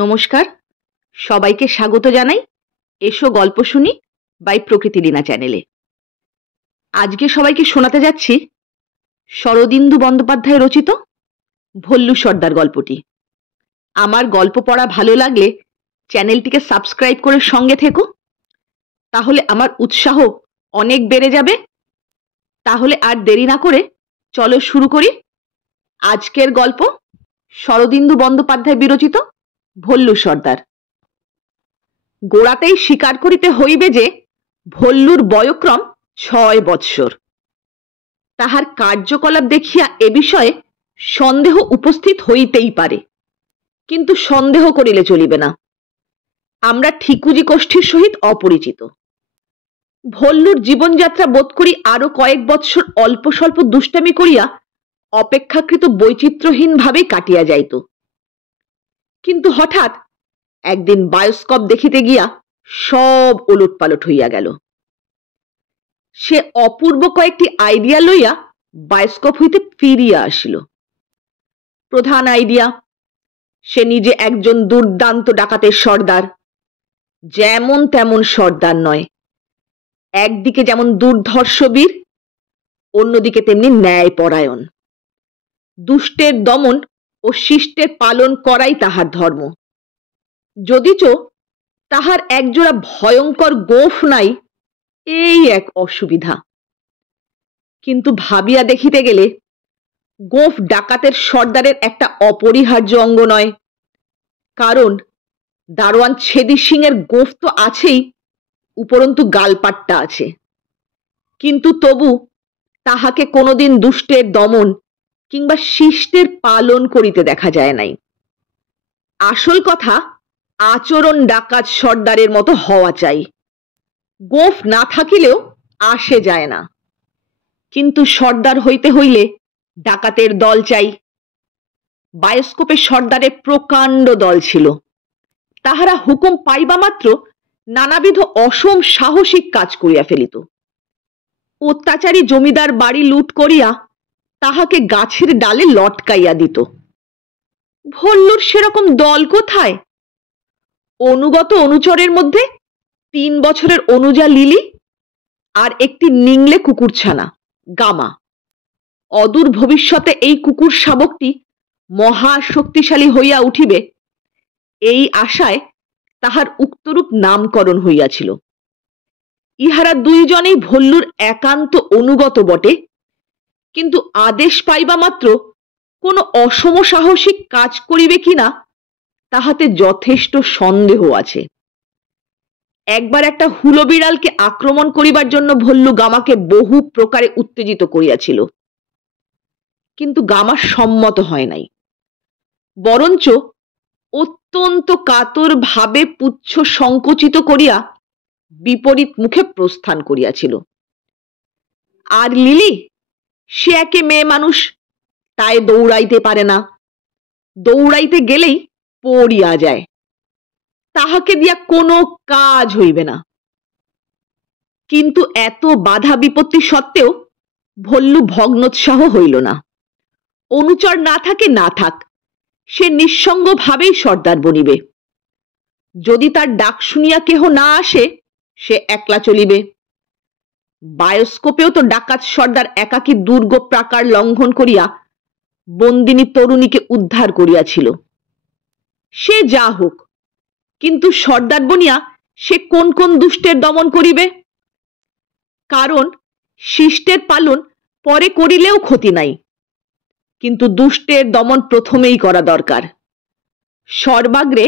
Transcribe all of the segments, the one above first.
নমস্কার, সবাইকে স্বাগত জানাই এসো গল্প শুনি বাই প্রকৃতি লীনা চ্যানেলে। আজকে সবাইকে শোনাতে যাচ্ছি শরদিন্দু বন্দ্যোপাধ্যায় রচিত ভল্লু সর্দার গল্পটি। আমার গল্প পড়া ভালো লাগলে চ্যানেলটিকে সাবস্ক্রাইব করে সঙ্গে থেকো, তাহলে আমার উৎসাহ অনেক বেড়ে যাবে। তাহলে আর দেরি না করে চলো শুরু করি আজকের গল্প, শরদিন্দু বন্দ্যোপাধ্যায় বিরচিত ভল্লু সর্দার। গোড়াতেই স্বীকার করিতে হইবে যে ভল্লুর বয়ক্রম ৬ বৎসর। তাহার কার্যকলাপ দেখিয়া এ বিষয়ে সন্দেহ উপস্থিত হইতেই পারে, কিন্তু সন্দেহ করিলে চলিবে না। আমরা ঠিকুজি গোষ্ঠীর সহিত অপরিচিত। ভল্লুর জীবনযাত্রা বোধ করি আরো কয়েক বৎসর অল্প স্বল্প দুষ্টামি করিয়া অপেক্ষাকৃত বৈচিত্র্যহীন ভাবে কাটিয়া যাইত। কিন্তু হঠাৎ একদিন বায়োস্কোপ দেখিতে গিয়া সব ওলটপালট হইয়া গেল। সে অপূর্ব কয়েকটি আইডিয়া লইয়া বায়োস্কোপ হইতে ফিরিয়া আসিল। প্রধান আইডিয়া, সে নিজে একজন দুর্দান্ত ডাকাতের সর্দার। যেমন তেমন সর্দার নয়, একদিকে যেমন দুর্ধর্ষ বীর, অন্যদিকে তেমনি ন্যায়পরায়ণ। দুষ্টের দমন ও শিষ্টের পালন করাই তাহার ধর্ম। যদিচ তাহার একজোড়া ভয়ঙ্কর গোঁফ নাই, এই এক অসুবিধা। কিন্তু ভাবিয়া দেখিতে গেলে গোঁফ ডাকাতের সর্দারের একটা অপরিহার্য অঙ্গ নয়। কারণ দারোয়ান ছেদি সিং এর গোঁফ তো আছেই, উপরন্তু গালপাট্টা আছে। কিন্তু তবু তাহাকে কোনোদিন দুষ্টের দমন কিংবা শিষ্টের পালন করিতে দেখা যায় নাই। আসল কথা, আচরণ ডাকাত সর্দারের মতো হওয়া চাই। গোঁফ না থাকিলেও আসে যায় না। কিন্তু সর্দার হইতে হইলে ডাকাতের দল চাই। বায়োস্কোপে সর্দারের প্রকাণ্ড দল ছিল। তাহারা হুকুম পাইবা মাত্র নানাবিধ অসম সাহসিক কাজ করিয়া ফেলিত। অত্যাচারী জমিদার বাড়ি লুট করিয়া তাহাকে গাছের ডালে লটকাইয়া দিত। ভল্লুর সেরকম দল কোথায়? অনুগত অনুচরের মধ্যে ৩ বছরের অনুজা লিলি আর একটি নিংলে কুকুরছানা গামা। অদূর ভবিষ্যতে এই কুকুর শাবকটি মহা শক্তিশালী হইয়া উঠিবে, এই আশায় তাহার উক্তরূপ নামকরণ হইয়াছিল। ইহারা দুইজনেই ভল্লুর একান্ত অনুগত বটে, কিন্তু আদেশ পাইবা মাত্র কোনো অসম সাহসিক কাজ করিবে কিনা তাহাতে যথেষ্ট সন্দেহ আছে। একবার একটা হুলো বিড়ালকে আক্রমণ করিবার জন্য ভল্লু গামাকে বহু প্রকারে উত্তেজিত করিয়াছিল, কিন্তু গামা সম্মত হয় নাই। বরঞ্চ অত্যন্ত কাতর ভাবে পুচ্ছ সংকুচিত করিয়া বিপরীত মুখে প্রস্থান করিয়াছিল। আর লিলি, সে একে মেয়ে মানুষ, তাই দৌড়াইতে পারে না। দৌড়াইতে গেলেই পড়িয়া যায়। তাহাকে দিয়া কোনো কাজ হইবে না। কিন্তু এত বাধা বিপত্তি সত্ত্বেও ভল্লু ভগ্নোৎসাহ হইল না। অনুচর না থাকে না থাক, সে নিঃসঙ্গ ভাবেই সর্দার বনিবে। যদি তার ডাক শুনিয়া কেহ না আসে, সে একলা চলিবে। বায়োস্কোপেও তো ডাকাত সর্দার একাকী দুর্গ প্রাকার লঙ্ঘন করিয়া বন্দিনী তরুণীকে উদ্ধার করিয়াছিল। সে যা হোক, কিন্তু সর্দার বনিয়া সে কোন কোন দুষ্টের দমন করিবে? কারণ শিষ্টের পালন পরে করিলেও ক্ষতি নাই, কিন্তু দুষ্টের দমন প্রথমেই করা দরকার। সর্বাগ্রে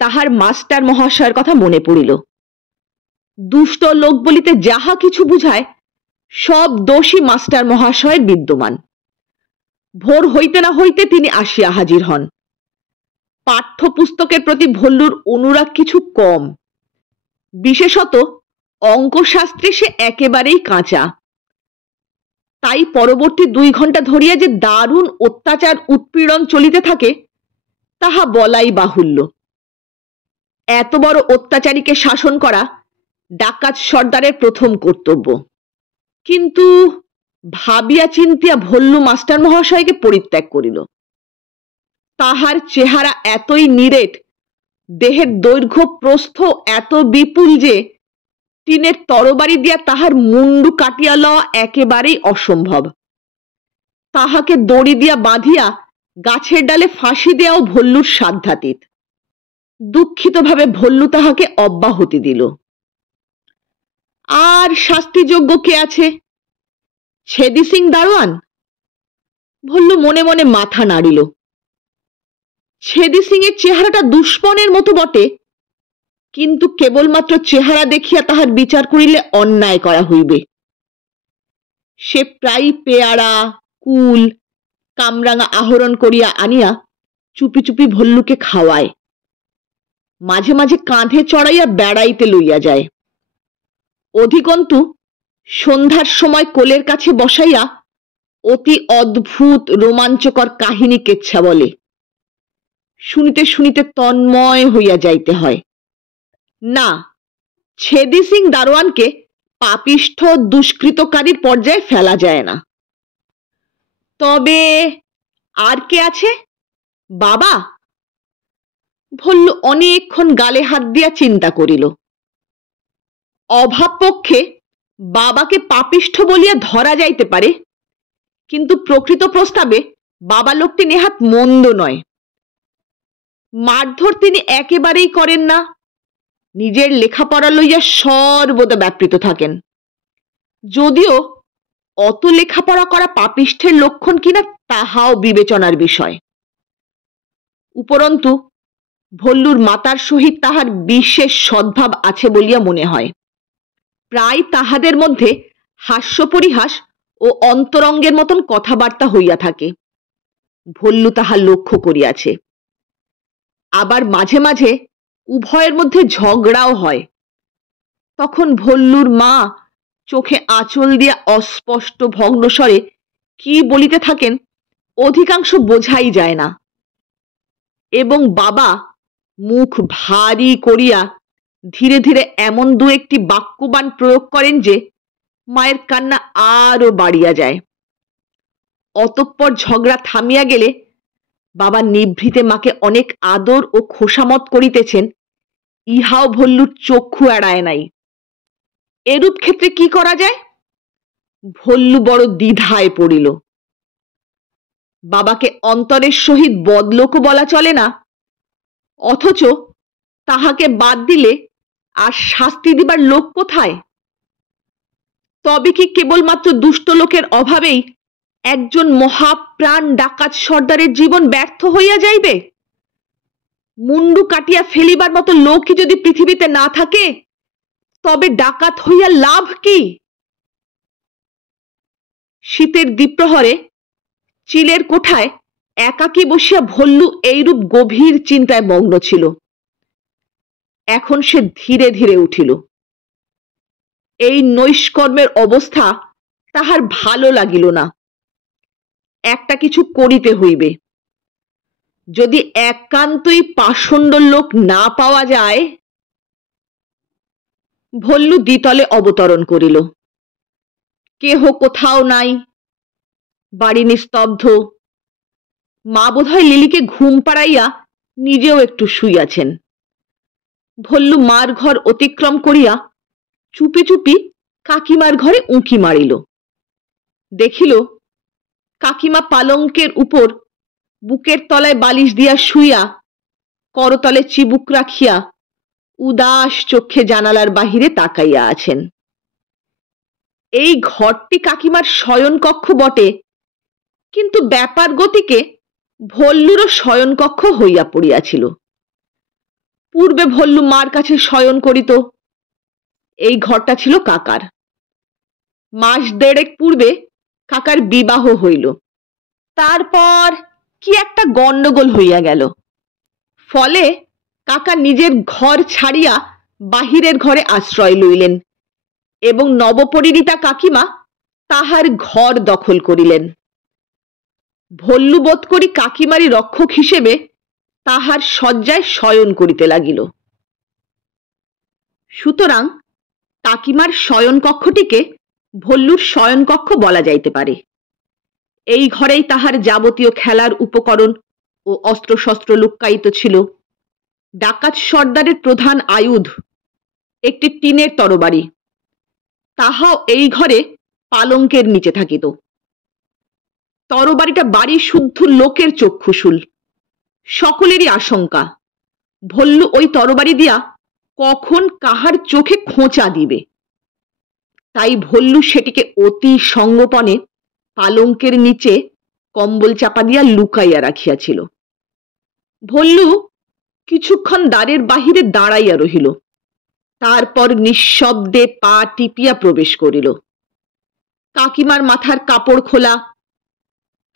তাহার মাস্টার মহাশয়ের কথা মনে পড়িল। দুষ্ট লোক বলিতে যাহা কিছু বুঝায়, সব দোষী মাস্টার মহাশয়ের বিদ্যমান। ভোর হইতে না হইতে তিনি আসিয়া হাজির হন। পাঠ্যপুস্তকের প্রতি ভল্লুর অনুরাগ কিছু কম, বিশেষত অঙ্কশাস্ত্রে সে একেবারেই কাঁচা। তাই পরবর্তী 2 ঘন্টা ধরিয়া যে দারুণ অত্যাচার উৎপীড়ন চলিতে থাকে, তাহা বলাই বাহুল্য। এত বড় অত্যাচারীকে শাসন করা ডাকাত সর্দারের প্রথম কর্তব্য। কিন্তু ভাবিয়া চিন্তিয়া ভল্লু মাস্টার মহাশয়কে পরিত্যাগ করিল। তাহার চেহারা এতই নিরেট, দেহের দৈর্ঘ্য প্রস্থ এত বিপুল যে টিনের তরবারি দিয়া তাহার মুন্ডু কাটিয়া লওয়া একেবারেই অসম্ভব। তাহাকে দড়ি দিয়া বাঁধিয়া গাছের ডালে ফাঁসি দেওয়াও ভল্লুর সাধ্যাতীত। দুঃখিতভাবে ভল্লু তাহাকে অব্যাহতি দিল। আর শাস্তিযোগ্য কে আছে? ছেদি সিং দারোয়ান? ভল্লু মনে মনে মাথা নাড়িল। ছেদি সিং এর চেহারাটা দুষ্পনের মতো বটে, কিন্তু কেবলমাত্র চেহারা দেখিয়া তাহার বিচার করিলে অন্যায় করা হইবে। সে প্রায় পেয়ারা, কুল, কামরাঙা আহরণ করিয়া আনিয়া চুপি চুপি ভল্লুকে খাওয়ায়। মাঝে মাঝে কাঁধে চড়াইয়া বেড়াইতে লইয়া যায়। অধিকন্তু সন্ধ্যার সময় কোলের কাছে বসাইয়া অতি অদ্ভুত রোমাঞ্চকর কাহিনী কেচ্ছা বলে। শুনিতে শুনিতে তন্ময় হইয়া যাইতে হয়। না, ছেদি সিং দারোয়ানকে পাপিষ্ঠ দুষ্কৃতকারীর পর্যায়ে ফেলা যায় না। তবে আর কে আছে? বাবা? ভল্লু অনেকক্ষণ গালে হাত দিয়া চিন্তা করিল। অভাব পক্ষে বাবাকে পাপিষ্ঠ বলিয়া ধরা যাইতে পারে, কিন্তু প্রকৃত প্রস্তাবে বাবা লোকটি নেহাত মন্দ নয়। মারধর তিনি একেবারেই করেন না, নিজের লেখাপড়া লইয়া সর্বদা ব্যাপৃত থাকেন। যদিও অত লেখাপড়া করা পাপিষ্ঠের লক্ষণ কিনা তাহাও বিবেচনার বিষয়। উপরন্তু ভল্লুর মাতার সহিত তাহার বিশেষ সদ্ভাব আছে বলিয়া মনে হয়। প্রায় তাহাদের মধ্যে হাস্য পরিহাস ও অন্তরঙ্গের মতন কথাবার্তা হইয়া থাকে। ভল্লু তাহা লক্ষ্য করিয়াছে। আবার মাঝে মাঝে উভয়ের মধ্যে ঝগড়াও হয়। তখন ভল্লুর মা চোখে আঁচল দিয়া অস্পষ্ট ভগ্নস্বরে কি বলিতে থাকেন অধিকাংশ বোঝাই যায় না, এবং বাবা মুখ ভারী করিয়া ধীরে ধীরে এমন দু একটি বাক্যবাণ প্রয়োগ করেন যে মায়ের কান্না আরো বাড়িয়া যায়। অতঃপর ঝগড়া থামিয়া গেলে বাবা নিভৃতে মাকে অনেক আদর ও খোসামত করিতেছেন, ইহাও ভল্লুর চক্ষু এড়ায় নাই। এরূপ ক্ষেত্রে কি করা যায়? ভল্লু বড় দ্বিধায় পড়িল। বাবাকে অন্তরের সহিত বদলোকও বলা চলে না, অথচ তাহাকে বাদ দিলে আর শাস্তি দিবার লোক কোথায়? তবে কি কেবলমাত্র দুষ্ট লোকের অভাবেই একজন মহাপ্রাণ ডাকাত সর্দারের জীবন ব্যর্থ হইয়া যাইবে? মুন্ডু কাটিয়া ফেলিবার মতো লোকই যদি পৃথিবীতে না থাকে, তবে ডাকাত হইয়া লাভ কি? শীতের দ্বিপ্রহরে চিলের কোঠায় একাকী বসিয়া ভল্লু এইরূপ গভীর চিন্তায় মগ্ন ছিল। এখন সে ধীরে ধীরে উঠিল। এই নৈষ্কর্মের অবস্থা তাহার ভালো লাগিল না। একটা কিছু করিতে হইবে। যদি একান্তই পাষণ্ড লোক না পাওয়া যায়। ভল্লু দ্বিতলে অবতরণ করিল। কেহ কোথাও নাই, বাড়ি নিস্তব্ধ। মা বোধহয় লিলিকে ঘুম পাড়াইয়া নিজেও একটু শুইয়াছেন। ভল্লু মার ঘর অতিক্রম করিয়া চুপি চুপি কাকিমার ঘরে উঁকি মারিল। দেখিল কাকিমা পালঙ্কের উপর বুকের তলায় বালিশ দিয়া শুইয়া করতলে চিবুক রাখিয়া উদাস চক্ষে জানালার বাহিরে তাকাইয়া আছেন। এই ঘরটি কাকিমার শয়নকক্ষ বটে, কিন্তু ব্যাপার গতিকে ভল্লুরও শয়নকক্ষ হইয়া পড়িয়াছিল। পূর্বে ভল্লু মার কাছে শয়ন করিত। এই ঘরটা ছিল কাকার। মাস দেড়েক পূর্বে কাকার বিবাহ হইল। তারপর কি একটা গন্ডগোল হইয়া গেল। ফলে কাকা নিজের ঘর ছাড়িয়া বাহিরের ঘরে আশ্রয় লইলেন এবং নবপরিণীতা কাকিমা তাহার ঘর দখল করিলেন। ভল্লু বোধ করি কাকিমারি রক্ষক হিসেবে তাহার শয্যায় শয়ন করিতে লাগিল। সুতরাং কাকিমার শয়নকক্ষটিকে ভল্লুর শয়নকক্ষ বলা যাইতে পারে। এই ঘরেই তাহার যাবতীয় খেলার উপকরণ ও অস্ত্রশস্ত্র লুক্কায়িত ছিল। ডাকাত সর্দারের প্রধান আয়ুধ একটি টিনের তরবারি, তাহাও এই ঘরে পালঙ্কের নিচে থাকিত। তরবারিটা বাড়ি শুদ্ধ লোকের চক্ষুশূল। সকলেরই আশঙ্কা ভল্লু ওই তরবারি দিয়া কখন কাহার চোখে খোঁচা দিবে। তাই ভল্লু সেটিকে অতি সঙ্গোপনে পালঙ্কের নিচে কম্বল চাপা দিয়া লুকাইয়া রাখিয়াছিল। ভল্লু কিছুক্ষণ দ্বারের বাহিরে দাঁড়াইয়া রহিল, তারপর নিঃশব্দে পা টিপিয়া প্রবেশ করিল। কাকিমার মাথার কাপড় খোলা,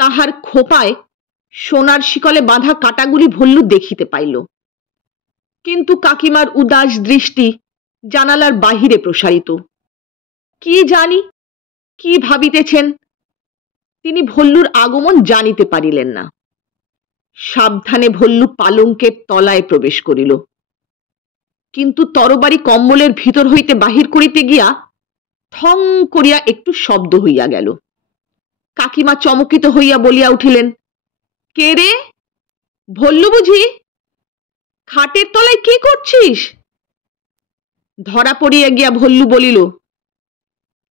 তাহার খোপায় সোনার শিকলে বাঁধা কাটাগুলি ভল্লু দেখিতে পাইল। কিন্তু কাকিমার উদাস দৃষ্টি জানালার বাহিরে প্রসারিত। কি জানি কি ভাবিতেছেন, তিনি ভল্লুর আগমন জানিতে পারিলেন না। সাবধানে ভল্লু পালঙ্কের তলায় প্রবেশ করিল, কিন্তু তরবারি কম্বলের ভিতর হইতে বাহির করিতে গিয়া থং করিয়া একটু শব্দ হইয়া গেল। কাকিমা চমকিত হইয়া বলিয়া উঠিলেন, কে রে, ভল্লু বুঝি? খাটের তলায় কি করছিস? ধরা পড়িয়া গিয়া ভল্লু বলিল,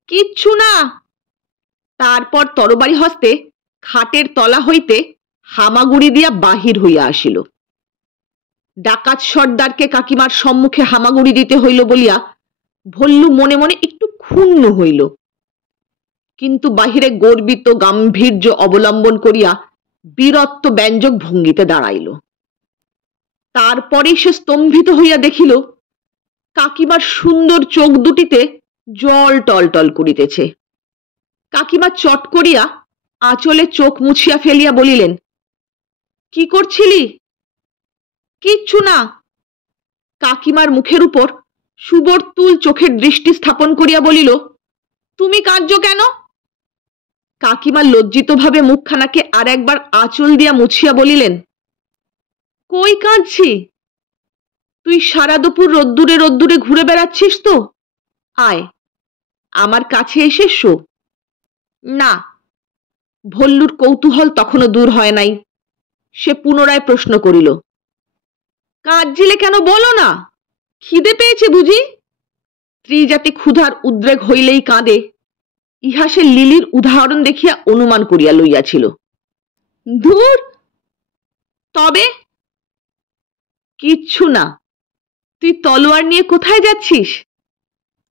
কিচ্ছু না। তারপর তরবারি হস্তে খাটের তলা হইতে হামাগুড়ি দিয়া বাহির হইয়া আসিল। ডাকাত সর্দারকে কাকিমার সম্মুখে হামাগুড়ি দিতে হইল বলিয়া ভল্লু মনে মনে একটু ক্ষুণ্ণ হইল, কিন্তু বাহিরে গর্বিত গাম্ভীর্য অবলম্বন করিয়া বীরত্ব ব্যঞ্জক ভঙ্গিতে দাঁড়াইল। তারপরে সে স্তম্ভিত হইয়া দেখিল কাকিমার সুন্দর চোখ দুটিতে জল টলটল করিতেছে। কাকিমা চট করিয়া আঁচলে চোখ মুছিয়া ফেলিয়া বলিলেন, কি করছিলি? কিচ্ছু না। কাকিমার মুখের উপর সুবর্তুল চোখের দৃষ্টি স্থাপন করিয়া বলিল, তুমি কাঁদছ কেন? কাকিমা লজ্জিতভাবে মুখখানাকে আর একবার আঁচল দিয়া মুছিয়া বলিলেন, কই কাঁদছি? তুই সারা দুপুর রোদ্দুরে রোদ্দুরে ঘুরে বেড়াচ্ছিস তো, আয় আমার কাছে এসে শো। না। ভল্লুর কৌতূহল তখনও দূর হয় নাই। সে পুনরায় প্রশ্ন করিল, কাঁদছিলে কেন বলো না? খিদে পেয়েছে বুঝি? স্ত্রীজাতি ক্ষুধার উদ্রেক হইলেই কাঁদে, ইহা সে লিলির উদাহরণ দেখিয়া অনুমান করিয়া লইয়াছিল। ধুর, তবে? কিচ্ছু না। তুই তলোয়ার নিয়ে কোথায় যাচ্ছিস?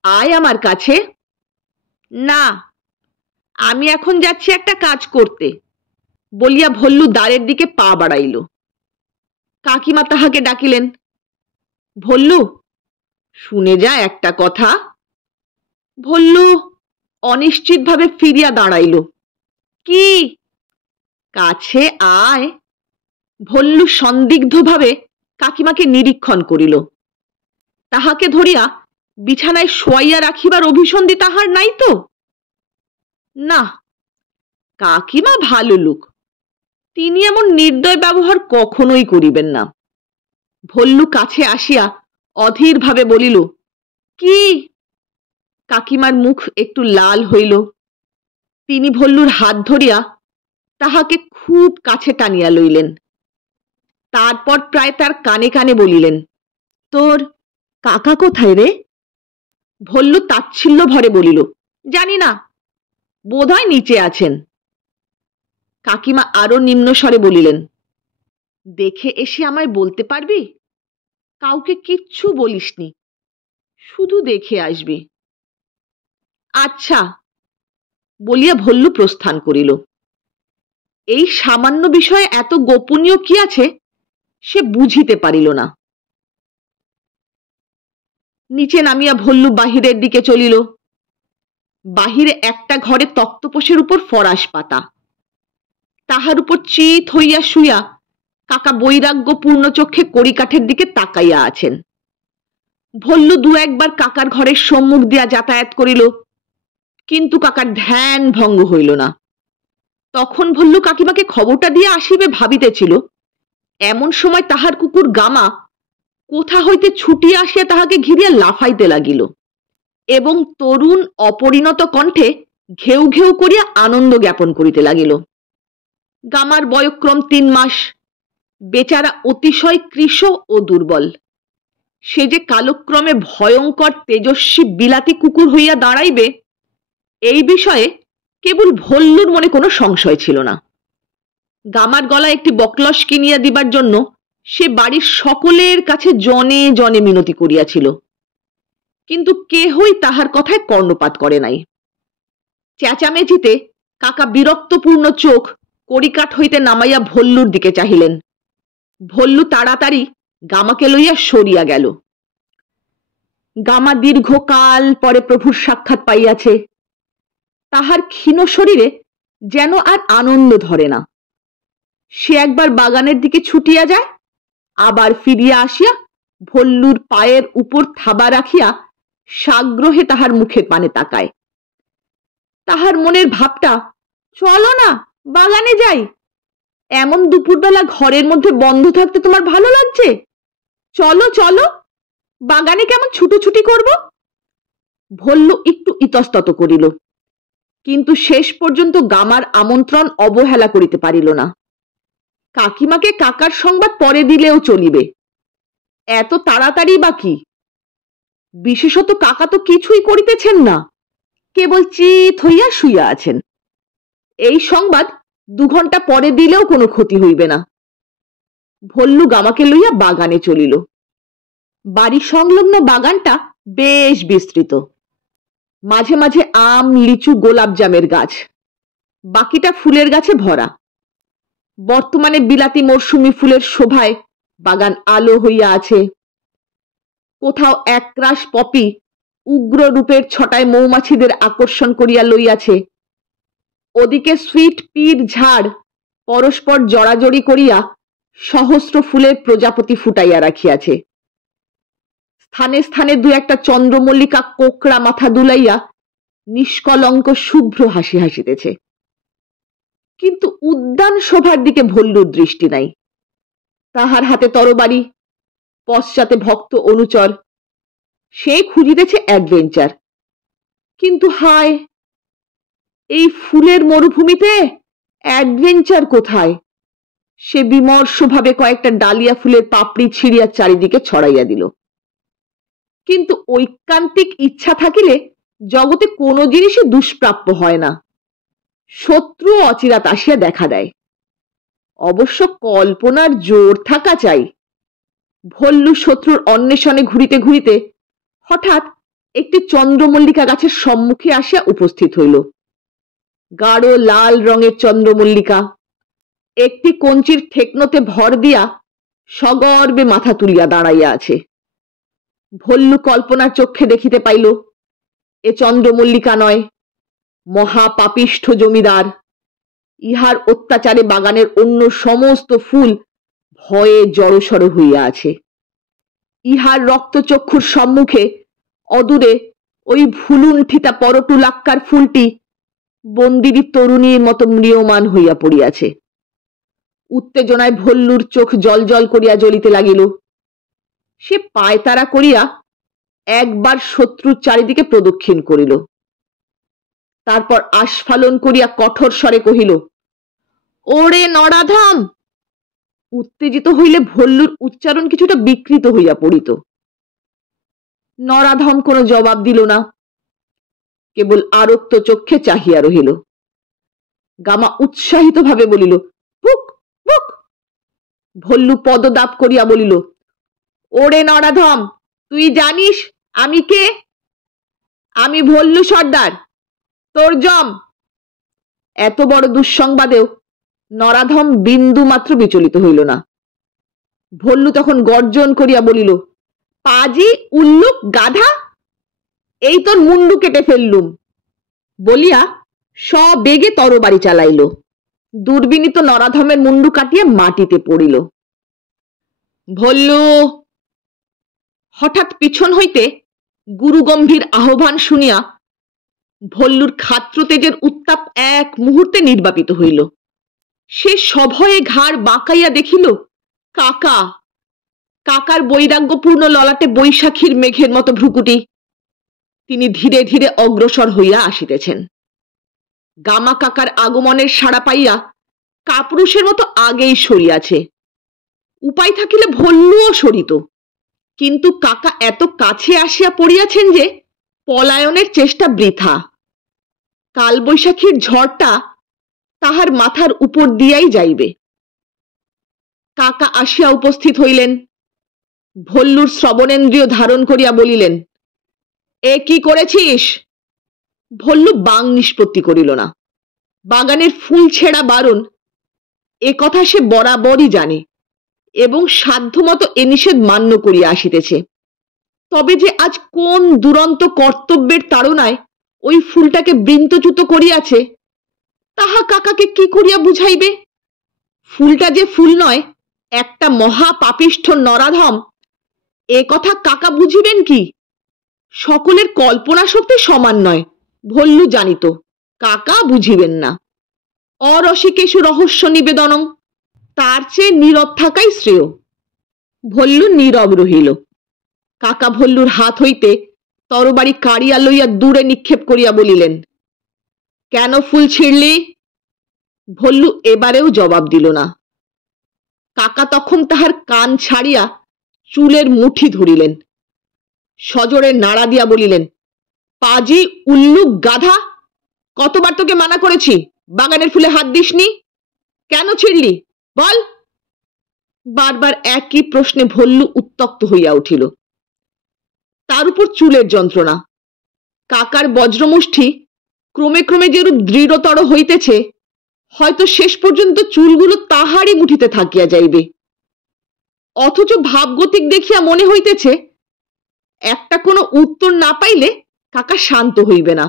আয় আমার কাছে। না, আমি এখন যাচ্ছি একটা কাজ করতে, বলিয়া ভল্লু দ্বারের দিকে পা বাড়াইল। কাকিমা তাহাকে ডাকিলেন, ভল্লু, শুনে যা একটা কথা। ভল্লু অনিশ্চিতভাবে ফিরিয়া দাঁড়াইল। কি? কাছে আয়। ভল্লু সন্দিগ্ধভাবে কাকিমাকে নিরীক্ষণ করিল। তাহাকে ধরিয়া বিছানায় শোয়াইয়া রাখিবার অভিসন্ধি তাহার নাই তো? না, কাকিমা ভালো লোক, তিনি এমন নির্দয় ব্যবহার কখনোই করিবেন না। ভল্লু কাছে আসিয়া অধীরভাবে বলিল, কি? কাকিমার মুখ একটু লাল হইল। তিনি ভল্লুর হাত ধরিয়া তাহাকে খুব কাছে টানিয়া লইলেন। তারপর প্রায় তার কানে কানে বলিলেন, তোর কাকা কোথায় রে? ভল্লু তাচ্ছিল্য ভরে বলিল, জানি না, বোধহয় নিচে আছেন। কাকিমা আরো নিম্নস্বরে বলিলেন, দেখে এসে আমায় বলতে পারবি? কাউকে কিচ্ছু বলিসনি, শুধু দেখে আসবি। আচ্ছা, বলিয়া ভল্লু প্রস্থান করিল। এই সামান্য বিষয়ে এত গোপনীয় কি আছে সে বুঝিতে পারিল না। নিচে নামিয়া ভল্লু বাহিরের দিকে চলিল। বাহিরে একটা ঘরে তক্তপোষের উপর ফরাস পাতা, তাহার উপর চিত হইয়া শুইয়া কাকা বৈরাগ্যপূর্ণ চক্ষে কড়িকাঠের দিকে তাকাইয়া আছেন। ভল্লু দু একবার কাকার ঘরের সম্মুখ দিয়া যাতায়াত করিল, কিন্তু কাকার ধ্যান ভঙ্গ হইল না। তখন ভল্লু কাকিমাকে খবরটা দিয়ে আসিবে ভাবিতেছিল, এমন সময় তাহার কুকুর গামা কোথা হইতে ছুটিয়া আসিয়া তাহাকে ঘিরিয়া লাফাইতে লাগিল এবং তরুণ অপরিণত কণ্ঠে ঘেউ ঘেউ করিয়া আনন্দ জ্ঞাপন করিতে লাগিল। গামার বয়ক্রম 3 মাস। বেচারা অতিশয় কৃশ ও দুর্বল। সে যে কালক্রমে ভয়ঙ্কর তেজস্বী বিলাতি কুকুর হইয়া দাঁড়াইবে, এই বিষয়ে কেবল ভল্লুর মনে কোনো সংশয় ছিল না। গামার গলায় একটি বকলস কিনিয়া দিবার জন্য সে বাড়ির সকলের কাছে জনে জনে মিনতি করিয়াছিল, কিন্তু কেহই তাহার কথায় কর্ণপাত করে নাই। চেঁচামেচিতে কাকা বিরক্তপূর্ণ চোখ কড়িকাঠ হইতে নামাইয়া ভল্লুর দিকে চাহিলেন। ভল্লু তাড়াতাড়ি গামাকে লইয়া সরিয়া গেল। গামা দীর্ঘকাল পরে প্রভুর সাক্ষাৎ পাইয়াছে। তাহার ক্ষীণ শরীরে যেন আর আনন্দ ধরে না। সে একবার বাগানের দিকে ছুটিয়া যায়, আবার ফিরিয়া আসিয়া ভল্লুর পায়ের উপর থাবা রাখিয়া সাগ্রহে তাহার মুখের পানে তাকায়। তাহার মনের ভাবটা, চলো না বাগানে যাই, এমন দুপুরবেলা ঘরের মধ্যে বন্ধ থাকতে তোমার ভালো লাগছে? চলো চলো, বাগানে কেমন ছুটোছুটি করব। ভল্লু একটু ইতস্তত করিল, কিন্তু শেষ পর্যন্ত গামার আমন্ত্রণ অবহেলা করিতে পারিল না। কাকিমাকে কাকার সংবাদ পরে দিলেও চলিবে, এত তাড়াতাড়ি বা কি? বিশেষত কাকা তো কিছুই করিতেছেন না, কেবল চিত হইয়া শুইয়া আছেন। এই সংবাদ 2 ঘন্টা পরে দিলেও কোনো ক্ষতি হইবে না। ভল্লু গামাকে লইয়া বাগানে চলিল। বাড়ি সংলগ্ন বাগানটা বেশ বিস্তৃত। মাঝে মাঝে আম, লিচু, গোলাপ জামের গাছ, বাকিটা ফুলের গাছে ভরা। বর্তমানে বিলাতি মরশুমি ফুলের শোভায় বাগান আলো হইয়া আছে। কোথাও একরাশ পপি উগ্র রূপের ছটায় মৌমাছিদের আকর্ষণ করিয়া লইয়াছে। ওদিকে সুইট পির ঝাড় পরস্পর জড়াজড়ি করিয়া সহস্র ফুলের প্রজাপতি ফুটাইয়া রাখিয়াছে। স্থানে স্থানে 2-1টা চন্দ্রমল্লিকা কোকড়া মাথা দুলাইয়া নিষ্কলঙ্ক শুভ্র হাসি হাসিতেছে। কিন্তু উদ্যান শোভার দিকে ভল্লুর দৃষ্টি নাই। তাহার হাতে তরবারি, পশ্চাতে ভক্ত অনুচর। সে খুঁজিতেছে অ্যাডভেঞ্চার, কিন্তু হায়, এই ফুলের মরুভূমিতে অ্যাডভেঞ্চার কোথায়? সে বিমর্ষভাবে কয়েকটা ডালিয়া ফুলের পাপড়ি ছিঁড়িয়া চারিদিকে ছড়াইয়া দিল। কিন্তু ঐকান্তিক ইচ্ছা থাকিলে জগতে কোনো জিনিসই দুষ্প্রাপ্য হয় না। শত্রু অচিরাত আসিয়া দেখা দেয়, অবশ্য কল্পনার জোর থাকা চাই। ভল্লু শত্রুর অন্বেষণে ঘুরিতে ঘুরিতে হঠাৎ একটি চন্দ্রমল্লিকা গাছের সম্মুখে আসিয়া উপস্থিত হইল। গাঢ় লাল রঙের চন্দ্রমল্লিকা একটি কঞ্চির ঠেকনোতে ভর দিয়া সগর্বে মাথা তুলিয়া দাঁড়াইয়া আছে। ভল্লু কল্পনার চক্ষে দেখিতে পাইল, এ চন্দ্রমল্লিকা নয়, মহাপাপিষ্ঠ জমিদার। ইহার অত্যাচারে বাগানের অন্য সমস্ত ফুল ভয়ে জড়সড় হইয়া আছে। ইহার রক্তচক্ষুর সম্মুখে অদূরে ওই ভুলুণ্ঠিতা পরটুলাক্কার ফুলটি বন্দিনী তরুণীর মতো ম্রিয়মান হইয়া পড়িয়াছে। উত্তেজনায় ভল্লুর চোখ জল জল করিয়া জ্বলিতে লাগিল। সে পায়তারা করিয়া একবার শত্রুর চারিদিকে প্রদক্ষিণ করিল, তারপর আস্ফালন করিয়া কঠোর স্বরে কহিল, ওরে নরাধাম। উত্তেজিত হইলে ভল্লুর উচ্চারণ কিছুটা বিকৃত হইয়া পড়িত। নরাধম কোনো জবাব দিল না, কেবল আরক্ত চক্ষে চাহিয়া রহিল। গামা উৎসাহিত ভাবে বলিল, পুক পুক। ভল্লু পদদাপ করিয়া বলিল, ওরে নরাধম, তুই জানিস আমি কে? আমি ভল্লু সর্দার, তোর জম। এত বড় দুঃসংবাদেও নরাধম বিন্দু মাত্র বিচলিত হইল না। ভল্লু তখন গর্জন করিয়া বলিল, পাজি, উল্লুক, গাধা, এই তোর মুন্ডু কেটে ফেললুম বলিয়া সবেগে তরবারি চালাইল। দুর্বিনীত নরাধমের মুন্ডু কাটিয়া মাটিতে পড়িল। ভল্লু! হঠাৎ পিছন হইতে গুরুগম্ভীর আহ্বান শুনিয়া ভল্লুর ক্ষাত্রতেজের উত্তাপ এক মুহূর্তে নির্বাপিত হইল। সে সভয়ে ঘাড় বাঁকাইয়া দেখিল কাকা। কাকার বৈরাগ্যপূর্ণ ললাটে বৈশাখীর মেঘের মতো ভ্রুকুটি। তিনি ধীরে ধীরে অগ্রসর হইয়া আসিতেছেন। গামা কাকার আগমনের সাড়া পাইয়া কাপুরুষের মতো আগেই সরিয়াছে। উপায় থাকিলে ভল্লুও সরিত, কিন্তু কাকা এত কাছে আসিয়া পড়িয়াছেন যে পলায়নের চেষ্টা বৃথা। কালবৈশাখীর ঝড়টা তাহার মাথার উপর দিয়াই যাইবে। কাকা আসিয়া উপস্থিত হইলেন। ভল্লুর শ্রবণেন্দ্রিয় ধারণ করিয়া বলিলেন, এ কি করেছিস? ভল্লু বাং নিষ্পত্তি করিল না। বাগানের ফুল ছেঁড়া বারণ, এ কথা সে বরাবরই জানে এবং সাধ্যমতো এ নিষেধ মান্য করিয়া আসিতেছে। তবে যে আজ কোন দুরন্ত কর্তব্যের তাড়নায় ওই ফুলটাকে বৃন্তচ্যুত করিয়াছে, তাহা কাকাকে কি করিয়া বুঝাইবে? ফুলটা যে ফুল নয়, একটা মহা পাপিষ্ঠ নরাধম, এ কথা কাকা বুঝিবেন কি? সকলের কল্পনা শক্তি সমান নয়, ভল্লু জানিত, কাকা বুঝিবেন না। অরসিকেষু রহস্য নিবেদনং, তার চেয়ে নীরব থাকাই শ্রেয়। ভল্লু নীরব রহিল। কাকা ভল্লুর হাত হইতে তরবারি কাড়িয়া লইয়া দূরে নিক্ষেপ করিয়া বলিলেন, কেন ফুল ছিঁড়লি? ভল্লু এবারেও জবাব দিল না। কাকা তখন তাহার কান ছাড়িয়া চুলের মুঠি ধরিলেন। সজোরে নাড়া দিয়া বলিলেন, পাজি উল্লুক গাধা, কতবার তোকে মানা করেছি বাগানের ফুলে হাত দিসনি? কেন ছিঁড়লি বল? বারবার একই প্রশ্নে ভল্লু উত্তক্ত হইয়া উঠিল। তার উপর চুলের যন্ত্রণা। কাকার বজ্রমুষ্টি ক্রমে ক্রমে যেরূপ দৃঢ়তর হইতেছে, হয়তো শেষ পর্যন্ত চুলগুলো তাহারই মুঠিতে থাকিয়া যাইবে। অথচ ভাবগতিক দেখিয়া মনে হইতেছে, একটা কোনো উত্তর না পাইলে কাকা শান্ত হইবে না।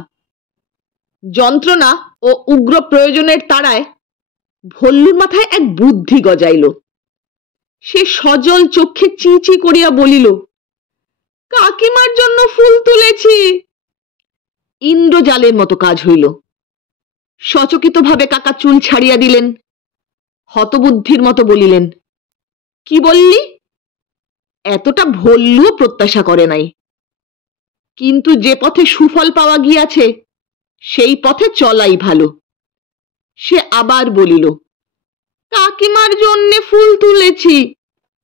যন্ত্রণা ও উগ্র প্রয়োজনের তাড়ায় ভল্লুর মাথায় এক বুদ্ধি গজাইল। সে সজল চক্ষে চি চি করিয়া বলিল, কাকিমার জন্য ফুল তুলেছি। ইন্দ্রজালের মতো কাজ হইল। সচকিতভাবে কাকা চুল ছাড়িয়া দিলেন। হতবুদ্ধির মতো বলিলেন, কি বললি? এতটা ভল্লুও প্রত্যাশা করে নাই। কিন্তু যে পথে সুফল পাওয়া গিয়াছে সেই পথে চলাই ভালো। সে আবার বলিল, কাকিমার জন্যে ফুল তুলেছি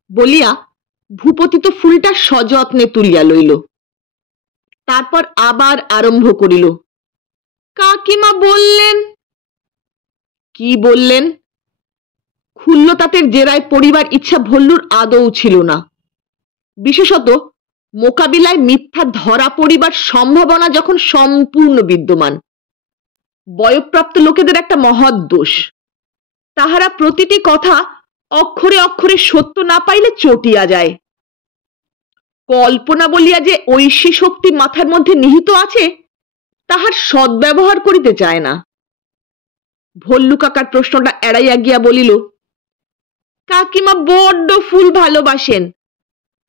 বলিয়া ভূপতিত ফুলটা সযত্নে তুলিয়া লইল। তারপর আবার আরম্ভ করিল, কাকিমা বললেন। কি বললেন? ক্ষুল্লতাতের জেরায় পড়িবার ইচ্ছা ভল্লুর আদৌ ছিল না। বিশেষত মোকাবিলায় মিথ্যা ধরা পড়িবার সম্ভাবনা যখন সম্পূর্ণ বিদ্যমান। বয়ঃপ্রাপ্ত লোকেদের একটা মহৎ দোষ, তাহারা প্রতিটি কথা অক্ষরে অক্ষরে সত্য না পাইলে চটিয়া যায়। কল্পনা বলিয়া যে ঐশী শক্তি মাথার মধ্যে নিহিত আছে, তাহার সদ্ব্যবহার করিতে চায় না। ভল্লু কাকার প্রশ্নটা এড়াইয়া গিয়া বলিল, কাকিমা বড্ড ফুল ভালোবাসেন,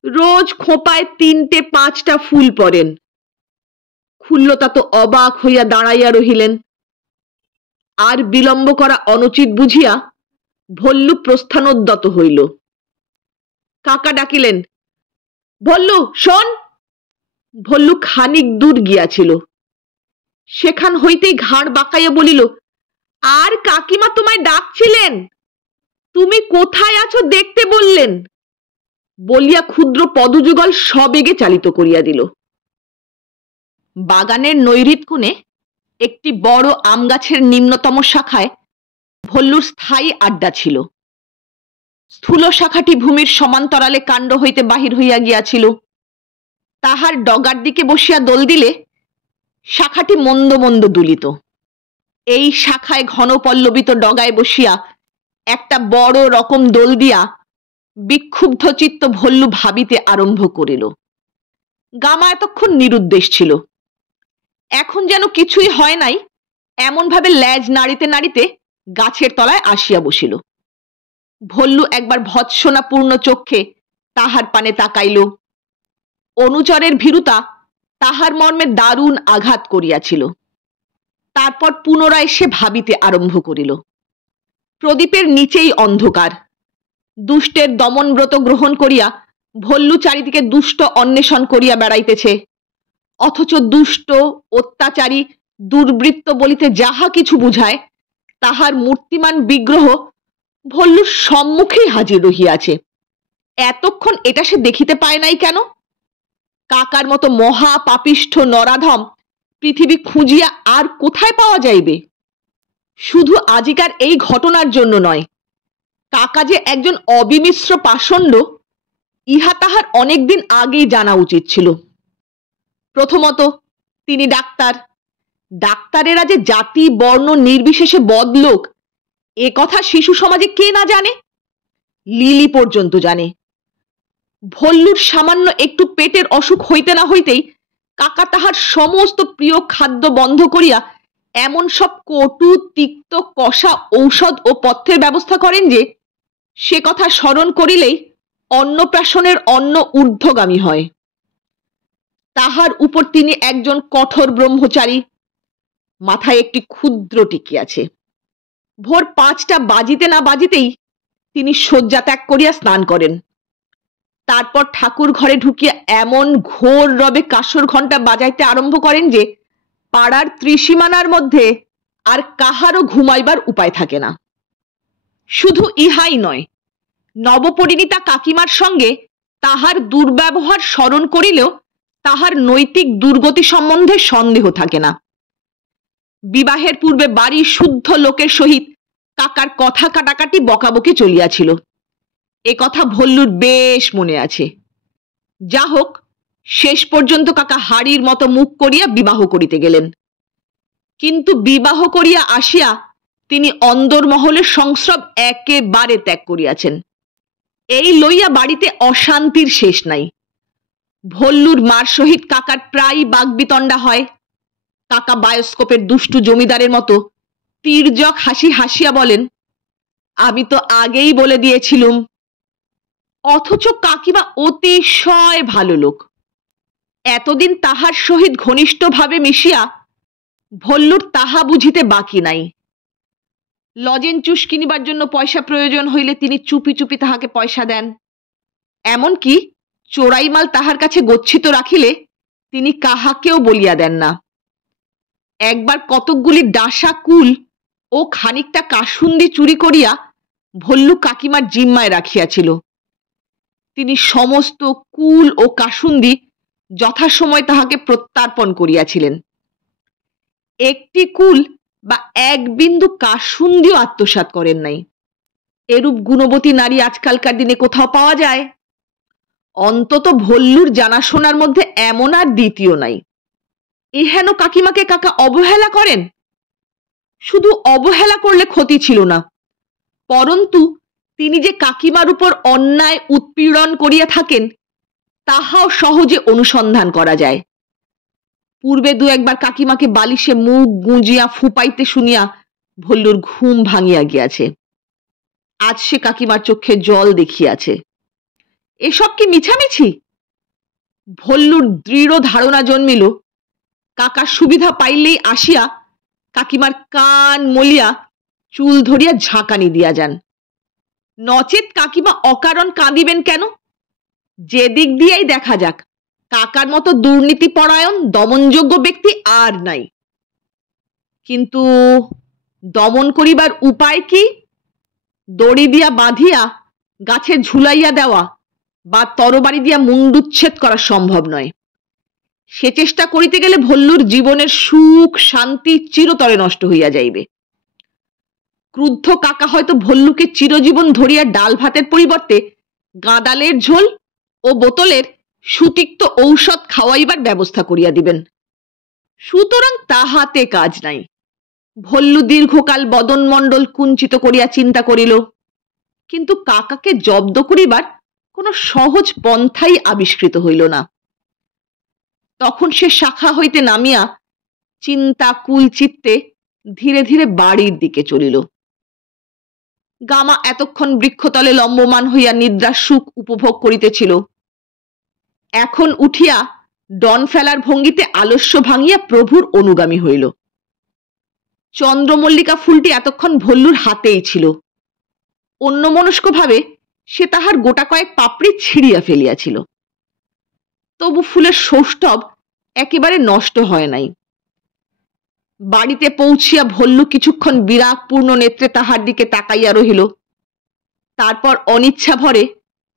রোজ খোঁপায় 3-5টা ফুল পরেন। ক্ষুল্লতা তো অবাক হইয়া দাঁড়াইয়া রহিলেন। আর বিলম্ব করা অনুচিত বুঝিয়া ভল্লু প্রস্থানোদ্যত হইল। কাকা ডাকিলেন, ভল্লু শোন। ভল্লু খানিক দূর গিয়াছিল। সেখান হইতেই ঘাড় বাঁকাইয়া বলিল, আর কাকিমা তোমায় ডাকছিলেন, তুমি কোথায় আছো দেখতে বললেন বলিয়া ক্ষুদ্র পদযুগল সবেগে চালিত করিয়া দিল। বাগানের নৈরিত কোণে একটি বড় আম গাছের নিম্নতম শাখায় ভল্লুর স্থায়ী আড্ডা ছিল। স্থূল শাখাটি ভূমির সমান্তরালে কাণ্ড হইতে বাহির হইয়া গিয়াছিল। তাহার ডগার দিকে বসিয়া দোল দিলে শাখাটি মন্দ মন্দ দুলিত। এই শাখায় ঘন পল্লবিত ডগায় বসিয়া একটা বড় রকম দোল দিয়া বিক্ষুব্ধ চিত্ত ভল্লু ভাবিতে আরম্ভ করিল। গামা এতক্ষণ নিরুদ্দেশ ছিল। এখন যেন কিছুই হয় নাই এমন ভাবে ল্যাজ নাড়িতে নাড়িতে গাছের তলায় আসিয়া বসিল। ভল্লু একবার ভৎসনাপূর্ণ চক্ষে তাহার পানে তাকাইল। অনুচরের ভীরুতা তাহার মর্মে দারুণ আঘাত করিয়াছিল। তারপর পুনরায় সে ভাবিতে আরম্ভ করিল। প্রদীপের নিচেই অন্ধকার। দুষ্টের দমনব্রত গ্রহণ করিয়া ভল্লু চারিদিকে দুষ্ট অন্বেষণ করিয়া বেড়াইতেছে। অথচ দুষ্ট, অত্যাচারী, দুর্বৃত্ত বলিতে যাহা কিছু বুঝায়, তাহার মূর্তিমান বিগ্রহ ভল্লুর সম্মুখেই হাজির রহিয়াছে। এতক্ষণ এটা সে দেখিতে পায় নাই কেন? কাকার মতো মহা পাপিষ্ঠ নরাধম পৃথিবী খুঁজিয়া আর কোথায় পাওয়া যাইবে? শুধু আজিকার এই ঘটনার জন্য নয়, কাকা যে একজন অবিমিশ্র পাষণ্ড ইহা তাহার অনেকদিন আগেই জানা উচিত ছিল। প্রথমত তিনি ডাক্তার। ডাক্তারেরা যে জাতি বর্ণ নির্বিশেষে বদলোক এ কথা শিশু সমাজে কে না জানে? লিলি পর্যন্ত জানে। ভল্লুর সামান্য একটু পেটের অসুখ হইতে না হইতেই কাকা তাহার সমস্ত প্রিয় খাদ্য বন্ধ করিয়া এমন সব কটু তিক্ত কষা ঔষধ ও পথ্যের ব্যবস্থা করেন যে সে কথা স্মরণ করিলেই অন্নপ্রাশনের অন্ন ঊর্ধ্বগামী হয়। তাহার উপর তিনি একজন কঠোর ব্রহ্মচারী, মাথায় একটি ক্ষুদ্র টিকি আছে। ভোর 5টা বাজিতে না বাজিতেই তিনি শয্যা ত্যাগ করিয়া স্নান করেন। তারপর ঠাকুর ঘরে ঢুকিয়া এমন ঘোর রবে কাসর ঘণ্টা বাজাইতে আরম্ভ করেন যে পাড়ার ত্রিসীমানার মধ্যে আর কাহারও ঘুমাইবার উপায় থাকে না। শুধু ইহাই নয়, নবপরিণীতা কাকিমার সঙ্গে তাহার দুর্ব্যবহার স্মরণ করিলেও তাহার নৈতিক দুর্গতি সম্বন্ধে সন্দেহ থাকে না। বিবাহের পূর্বে বাড়ি শুদ্ধ লোকের সহিত কাকার কথা কাটাকাটি বকাবকি চলিয়াছিল, এ কথা ভল্লুর বেশ মনে আছে। যা হোক, শেষ পর্যন্ত কাকা হাড়ির মতো মুখ করিয়া বিবাহ করিতে গেলেন। কিন্তু বিবাহ করিয়া আসিয়া তিনি অন্দরমহলের সংস্রব একেবারে ত্যাগ করিয়াছেন। এই লইয়া বাড়িতে অশান্তির শেষ নাই। ভল্লুর মার সহিত কাকার প্রায় বাগবিতণ্ডা হয়। কাকা বায়োস্কোপের দুষ্টু জমিদারের মতো তির্যক হাসি হাসিয়া বলেন, আমি তো আগেই বলে দিয়েছিলুম। অথচ কাকিমা অতিশয় ভালো লোক। এতদিন তাহার সহিত ঘনিষ্ঠভাবে মিশিয়া ভল্লুর তাহা বুঝিতে বাকি নাই। লজেনচুস কিনিবার জন্য পয়সা প্রয়োজন হইলে তিনি চুপি চুপি তাহাকে পয়সা দেন। এমনকি চোরাই মাল তাহার কাছে গচ্ছিত রাখিলে তিনি কাহাকেও বলিয়া দেন না। একবার কতকগুলি ডাসা কুল ও খানিকটা কাসুন্দি চুরি করিয়া ভল্লু কাকিমার জিম্মায় রাখিয়াছিল। তিনি সমস্ত কুল ও কাসুন্দি যথাসময় তাহাকে প্রত্যার্পণ করিয়াছিলেন। একটি কুল বা এক বিন্দু কাসুন্দিও আত্মসাৎ করেন নাই। এরূপ গুণবতী নারী আজকালকার দিনে কোথাও পাওয়া যায়? অন্তত ভল্লুর জানাশোনার মধ্যে এমন আর দ্বিতীয় নাই। এহেন কাকিমাকে কাকা অবহেলা করেন? শুধু অবহেলা করলে ক্ষতি ছিল না, পরন্তু তিনি যে কাকিমার উপর অন্যায় উৎপীড়ন করিয়া থাকেন তাহাও সহজে অনুসন্ধান করা যায়। পূর্বে দু একবার কাকিমাকে বালিশে মুখ গুঁজিয়া ফুপাইতে শুনিয়া ভল্লুর ঘুম ভাঙিয়া গিয়াছে। আজ সে কাকিমার চোখে জল দেখিয়াছে। এসব কি মিছামিছি? ভল্লুর দৃঢ় ধারণা জন্মিল কাকা সুবিধা পাইলেই আসিয়া কাকিমার কান মলিয়া চুল ধরিয়া ঝাঁকানি দিয়া যান। নচেত কাকিমা অকারণ কাঁদিবেন কেন? যে দিক দিয়েই দেখা যাক, কাকার মতো দুর্নীতিপরায়ণ দমনযোগ্য ব্যক্তি আর নাই। কিন্তু দমন করিবার উপায় কি? দড়ি দিয়া বাঁধিয়া গাছে ঝুলাইয়া দেওয়া বা তরবারি দিয়া মুণ্ডুচ্ছেদ করা সম্ভব নয়। সে চেষ্টা করিতে গেলে ভল্লুর জীবনের সুখ শান্তি চিরতরে নষ্ট হইয়া যাইবে। ক্রুদ্ধ কাকা হয়তো ভল্লুকে চিরজীবন ধরিয়া ডাল ভাতের পরিবর্তে গাঁদালের ঝোল ও বোতলের সুতিক্ত ঔষধ খাওয়াইবার ব্যবস্থা করিয়া দিবেন। সুতরাং তাহাতে কাজ নাই। ভল্লু দীর্ঘকাল বদনমণ্ডল কুঞ্চিত করিয়া চিন্তা করিল, কিন্তু কাকাকে জব্দ করিবার কোনো সহজ পন্থাই আবিষ্কৃত হইল না। তখন সে শাখা হইতে নামিয়া চিন্তা কুল চিত্তে ধীরে ধীরে বাড়ির দিকে চলিল। গামা এতক্ষণ বৃক্ষতলে লম্বমান হইয়া নিদ্রার সুখ উপভোগ করিতেছিল। এখন উঠিয়া ডন ফেলার ভঙ্গিতে আলস্য ভাঙিয়া প্রভুর অনুগামী হইল। চন্দ্রমল্লিকা ফুলটি এতক্ষণ ভল্লুর হাতেই ছিল। অন্যমনস্কভাবে সে তাহার গোটা কয়েক পাপড়ি ছিঁড়িয়া ফেলিয়াছিল। তবু ফুলের সৌষ্ঠব একেবারে নষ্ট হয় নাই। বাড়িতে পৌঁছিয়া ভল্লু কিছুক্ষণ বিরাগপূর্ণ নেত্রে তাহার দিকে তাকাইয়া রহিল। তারপর অনিচ্ছা ভরে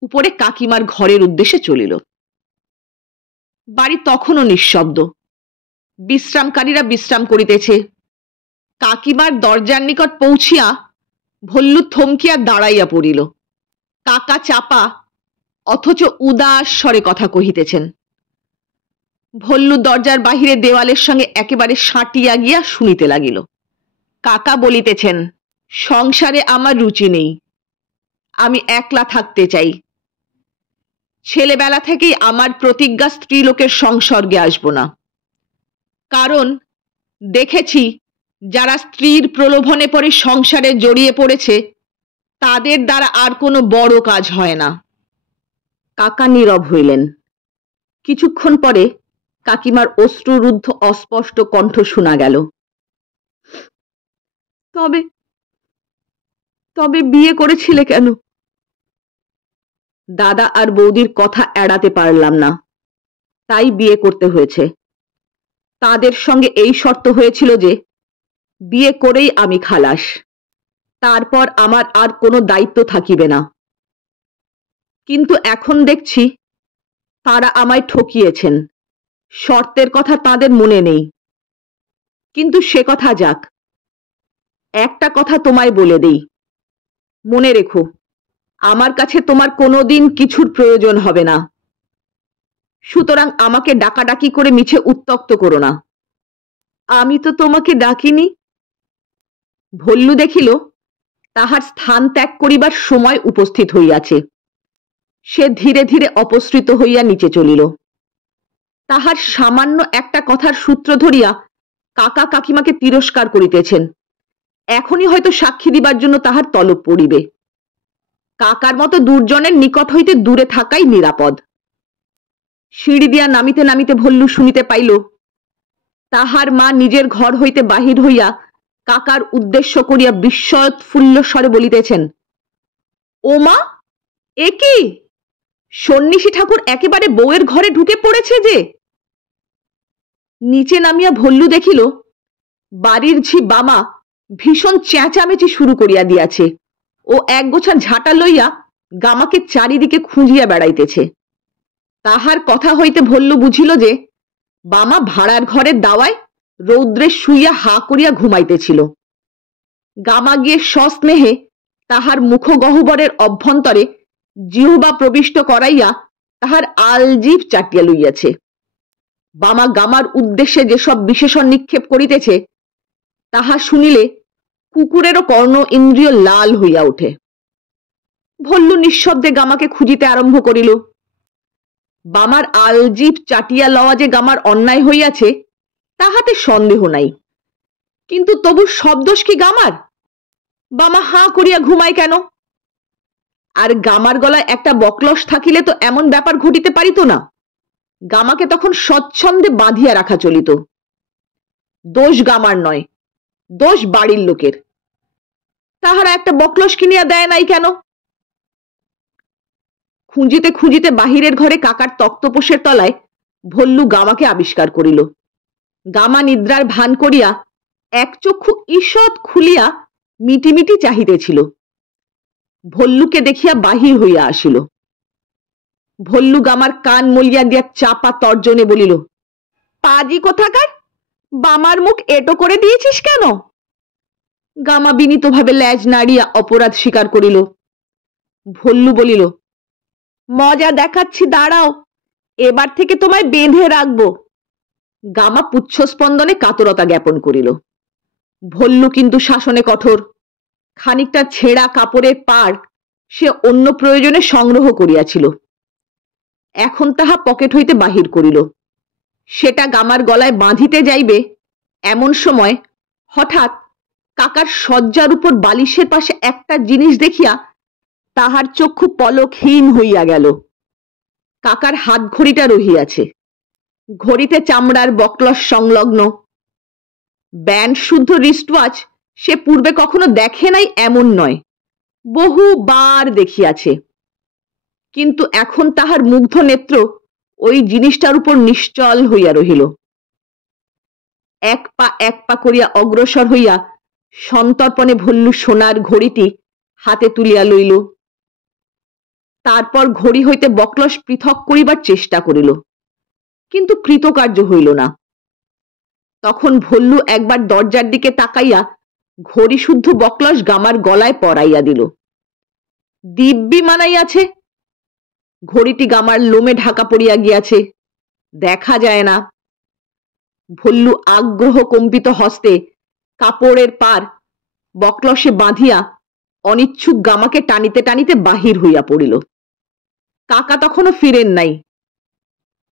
উপরে কাকিমার ঘরের উদ্দেশ্যে চলিল। বাড়ি তখনও নিঃশব্দ। বিশ্রামকারীরা বিশ্রাম করিতেছে। কাকিমার দরজার নিকট পৌঁছিয়া ভল্লু থমকিয়া দাঁড়াইয়া পড়িল। কাকা চাপা অথচ উদাস স্বরে কথা কহিতেছেন। ভল্লু দরজার বাহিরে দেওয়ালের সঙ্গে একেবারে সাঁটিয়া গিয়া শুনিতে লাগিল। কাকা বলিতেছেন, সংসারে আমার রুচি নেই, আমি একলা থাকতে চাই। ছেলেবেলা থেকেই আমার প্রতিজ্ঞা স্ত্রীলোকের সংসর্গে আসব না। কারণ দেখেছি যারা স্ত্রীর প্রলোভনে পড়ে সংসারে জড়িয়ে পড়েছে তাদের দ্বারা আর কোনো বড় কাজ হয় না। কাকা নীরব হইলেন। কিছুক্ষণ পরে কাকিমার অশ্রুরুদ্ধ অস্পষ্ট কণ্ঠ শোনা গেল। তবে তবে বিয়ে করেছিলে কেন? দাদা আর বৌদির কথা এড়াতে পারলাম না, তাই বিয়ে করতে হয়েছে। তাদের সঙ্গে এই শর্ত হয়েছিল যে বিয়ে করেই আমি খালাস, তারপর আমার আর কোনো দায়িত্ব থাকিবে না। কিন্তু এখন দেখছি তারা আমায় ঠকিয়েছেন। শর্তের কথা তাদের মনে নেই। কিন্তু সে কথা যাক, একটা কথা তোমায় বলে দেই, মনে রেখো, আমার কাছে তোমার কোনোদিন কিছুর প্রয়োজন হবে না। সুতরাং আমাকে ডাকাডাকি করে মিছে উত্ত্যক্ত করো না। আমি তো তোমাকে ডাকিনি। ভল্লু দেখিল তাহার স্থান ত্যাগ করিবার সময় উপস্থিত হইয়াছে। সে ধীরে ধীরে অপসৃত হইয়া নিচে চলিল। তাহার সামান্য একটা কথার সূত্র ধরিয়া কাকা কাকিমাকে তিরস্কার করিতেছেন। এখনই হয়তো সাক্ষী দিবার জন্য তাহার তলব পড়িবে। কাকার মতো দুর্জনের নিকট হইতে দূরে থাকাই নিরাপদ। সিঁড়ি দিয়া নামিতে নামিতে ভল্লু শুনিতে পাইল তাহার মা নিজের ঘর হইতে বাহির হইয়া কাকার উদ্দেশ্য করিয়া বিস্ময়োৎফুল্ল স্বরে বলিতেছেন, ও মা, এ কি? সন্ন্যাসী ঠাকুর একেবারে বউয়ের ঘরে ঢুকে পড়েছে যে। নিচে নামিয়া ভল্লু দেখিল বাড়ির ঝি বামা ভীষণ চেঁচামেচি শুরু করিয়া দিয়াছে ও একগোছা ঝাঁটা লইয়া গামাকে চারিদিকে খুঁজিয়া বেড়াইতেছে। তাহার কথা হইতে ভল্লু বুঝিল যে বামা ভাড়ার ঘরের দাওয়ায় রৌদ্রে শুইয়া হা করিয়া ঘুমাইতেছিল। গামা গিয়ে সস্নেহে তাহার মুখগহ্বরের অভ্যন্তরে জিহ্বা প্রবিষ্ট করাইয়া তাহার আলজিভ চাটিয়া লইয়াছে। বামা গামার উদ্দেশ্যে যেসব বিশেষণ নিক্ষেপ করিতেছে তাহা শুনিলে কুকুরেরও কর্ণ ইন্দ্রিয় লাল হইয়া ওঠে। ভল্লু নিঃশব্দে গামাকে খুঁজিতে আরম্ভ করিল। বামার আলজিভ চাটিয়া লওয়া যে গামার অন্যায় হইয়াছে তাহাতে সন্দেহ নাই, কিন্তু তবু সব দোষ কি গামার? বামা হাঁ করিয়া ঘুমায় কেন? আর গামার গলায় একটা বকলস থাকিলে তো এমন ব্যাপার ঘটিতে পারিত না। গামাকে তখন স্বচ্ছন্দে বাঁধিয়া রাখা চলিত। দোষ গামার নয়, দোষ বাড়ির লোকের। তাহারা একটা বকলস কিনিয়া দেয় নাই কেন? খুঁজিতে খুঁজিতে বাহিরের ঘরে কাকার তক্তপোষের তলায় ভল্লু গামাকে আবিষ্কার করিল। গামা নিদ্রার ভান করিয়া এক চক্ষু ঈষৎ খুলিয়া মিটিমিটি চাহিতেছিল। ভল্লুকে দেখিয়া বাহির হইয়া আসিল। ভল্লু গামার কান মলিয়া দিয়া চাপা তর্জনে বলিল, পাজি কোথাকার, বামার মুখ এটো করে দিয়েছিস কেন? গামা বিনীতভাবে ল্যাজ নাড়িয়া অপরাধ স্বীকার করিল। ভল্লু বলিল, মজা দেখাচ্ছি, দাঁড়াও, এবার থেকে তোমায় বেঁধে রাখবো। গামা পুচ্ছস্পন্দনে কাতরতা জ্ঞাপন করিল। ভল্লু কিন্তু শাসনে কঠোর। খানিকটা ছেঁড়া কাপড়ের পাড় সে অন্য প্রয়োজনে সংগ্রহ করিয়াছিল, এখন তাহা পকেট হইতে বাহির করিল। সেটা গামার গলায় বাঁধিতে যাইবে এমন সময় হঠাৎ কাকার শয্যার উপর বালিশের পাশে একটা জিনিস দেখিয়া তাহার চক্ষু পলকহীন হইয়া গেল। কাকার হাত ঘড়িটা রহিয়াছে। ঘড়িতে চামড়ার বকলস সংলগ্ন। ব্যান্ড শুদ্ধ রিস্টওয়াচ সে পূর্বে কখনো দেখে নাই এমন নয়, বহুবার দেখিয়াছে, কিন্তু এখন তাহার মুগ্ধ নেত্র ওই জিনিসটার উপর নিশ্চল হইয়া রহিল। এক পা করিয়া অগ্রসর হইয়া সন্তর্পণে ভল্লু সোনার ঘড়িটি হাতে তুলিয়া লইল। তারপর ঘড়ি হইতে বকলস পৃথক করিবার চেষ্টা করিল, কিন্তু কৃতকার্য হইল না। তখন ভল্লু একবার দরজার দিকে তাকাইয়া ঘড়ি শুদ্ধ বকলস গামার গলায় পরাইয়া দিল। দিব্যি মানাইয়াছে। ঘড়িটি গামার লোমে ঢাকা পড়িয়া গিয়াছে, দেখা যায় না। ভল্লু আগ্রহ কম্পিত হস্তে কাপড়ের পার বকলসে বাঁধিয়া অনিচ্ছুক গামাকে টানিতে টানিতে বাহির হইয়া পড়িল। কাকা তখনও ফিরেন নাই,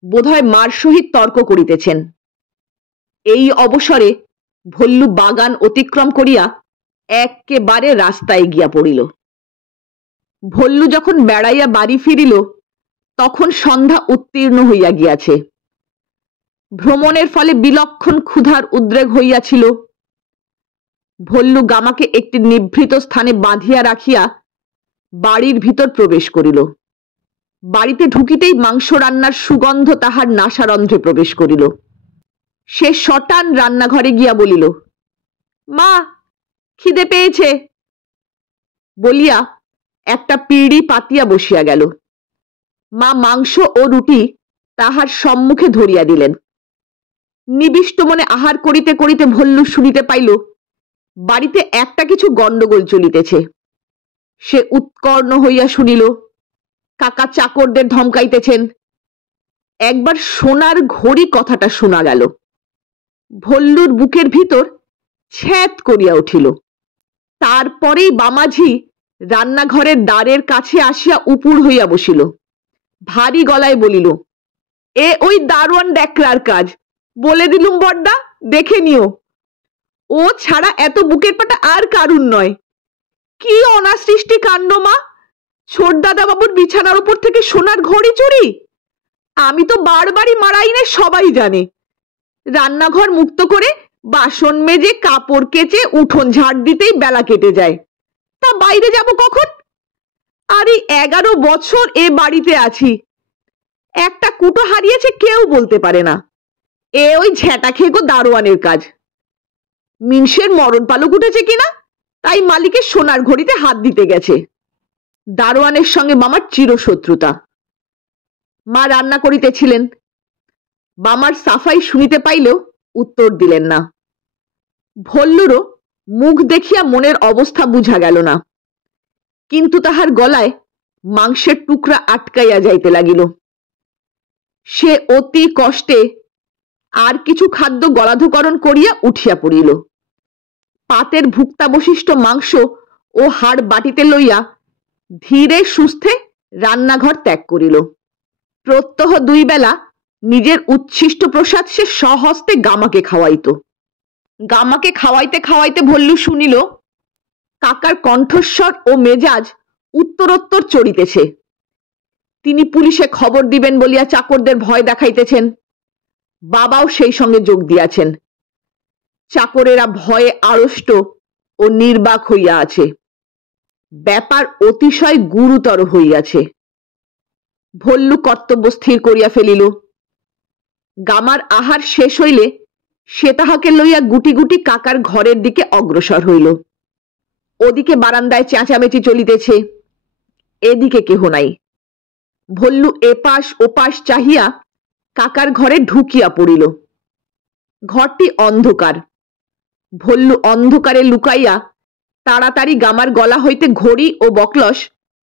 বোধহয় মার সহিত তর্ক করিতেছেন। এই অবসরে ভল্লু বাগান অতিক্রম করিয়া একেবারে রাস্তায় গিয়া পড়িল। ভল্লু যখন বেড়াইয়া বাড়ি ফিরিল তখন সন্ধ্যা উত্তীর্ণ হইয়া গিয়াছে। ভ্রমণের ফলে বিলক্ষণ ক্ষুধার উদ্রেক হইয়াছিল। ভল্লু গামাকে একটি নিভৃত স্থানে বাঁধিয়া রাখিয়া বাড়ির ভিতর প্রবেশ করিল। বাড়িতে ঢুকিতেই মাংস রান্নার সুগন্ধ তাহার নাসারন্ধ্রে প্রবেশ করিল। সে শটান রান্নাঘরে গিয়া বলিল, মা, খিদে পেয়েছে বলিয়া একটা পিঁড়ি পাতিয়া বসিয়া গেল। মা মাংস ও রুটি তাহার সম্মুখে ধরিয়া দিলেন। নিবিষ্ট মনে আহার করিতে করিতে ভল্লু শুনিতে পাইল বাড়িতে একটা কিছু গণ্ডগোল চলিতেছে। সে উৎকর্ণ হইয়া শুনিল কাকা চাকরদের ধমকাইতেছেন। একবার সোনার ঘড়ি কথাটা শোনা গেল। ভল্লুর বুকের ভিতর ছ্যাঁত করিয়া উঠিল। তারপরেই বামাঝি রান্নাঘরের দ্বারের কাছে আসিয়া উপুর হইয়া বসিল। ভারী গলায় বলিল, এ ওই দারোয়ান ড্যাকরার কাজ, বলে দিলুম বড়দা, দেখে নিও। ও ছাড়া এত বুকের পাটা আর কারুর নয়। কি অনাসৃষ্টি কাণ্ড মা! ছোট দাদা বাবুর বিছানার উপর থেকে সোনার ঘড়ি চুরি! আমি তো বারবারই মারাইনে সবাই জানে। রান্নাঘর মুক্ত করে বাসন মেজে কাপড় কেচে উঠোন ঝাড় দিতেই বেলা কেটে যায়, তা বাইরে যাব কখন? আর এই 11 বছর এ বাড়িতে আছি, একটা কুটো হারিয়েছে কেউ বলতে পারে না। এ ওই ঝেঁটা খেগো দারোয়ানের কাজ। মিনসের মরণ পালক উঠেছে কিনা, তাই মালিকের সোনার ঘড়িতে হাত দিতে গেছে। দারোয়ানের সঙ্গে বামার চিরশত্রুতা। মা রান্না করিতেছিলেন। বামার সাফাই শুনিতে পাইলেও উত্তর দিলেন না। ভল্লুরও মুখ দেখিয়া মনের অবস্থা বুঝা গেল না, কিন্তু তাহার গলায় মাংসের টুকরা আটকাইয়া যাইতে লাগিল। সে অতি কষ্টে আর কিছু খাদ্য গলাধকরণ করিয়া উঠিয়া পড়িল। পাতের ভুক্তাবশিষ্ট মাংস ও হাড় বাটিতে লইয়া ধীরে সুস্থে রান্নাঘর ত্যাগ করিল। প্রত্যহ 2 বেলা নিজের উচ্ছিষ্ট প্রসাদ সে স্বহস্তে গামাকে খাওয়াইত। গামাকে খাওয়াইতে খাওয়াইতে ভল্লু শুনিল কাকার কণ্ঠস্বর ও মেজাজ উত্তরোত্তর চড়িতেছে। তিনি পুলিশে খবর দিবেন বলিয়া চাকরদের ভয় দেখাইতেছেন। বাবাও সেই সঙ্গে যোগ দিয়াছেন। চাকরেরা ভয়ে আড়ষ্ট ও নির্বাক হইয়া আছে। ব্যাপার অতিশয় গুরুতর হইয়াছে। ভল্লু কর্তব্য স্থির করিয়া ফেলিল। গামার আহার শেষ হইলে সে তাহাকে লইয়া গুটি গুটি কাকার ঘরের দিকে অগ্রসর হইল। ওদিকে বারান্দায় চেঁচামেচি চলিতেছে, এদিকে কেহ নাই। ভল্লু এপাশ ওপাশ চাহিয়া কাকার ঘরে ঢুকিয়া পড়িল। ঘরটি অন্ধকার। ভল্লু অন্ধকারে লুকাইয়া তাড়াতাড়ি গামার গলা হইতে ঘড়ি ও বকলস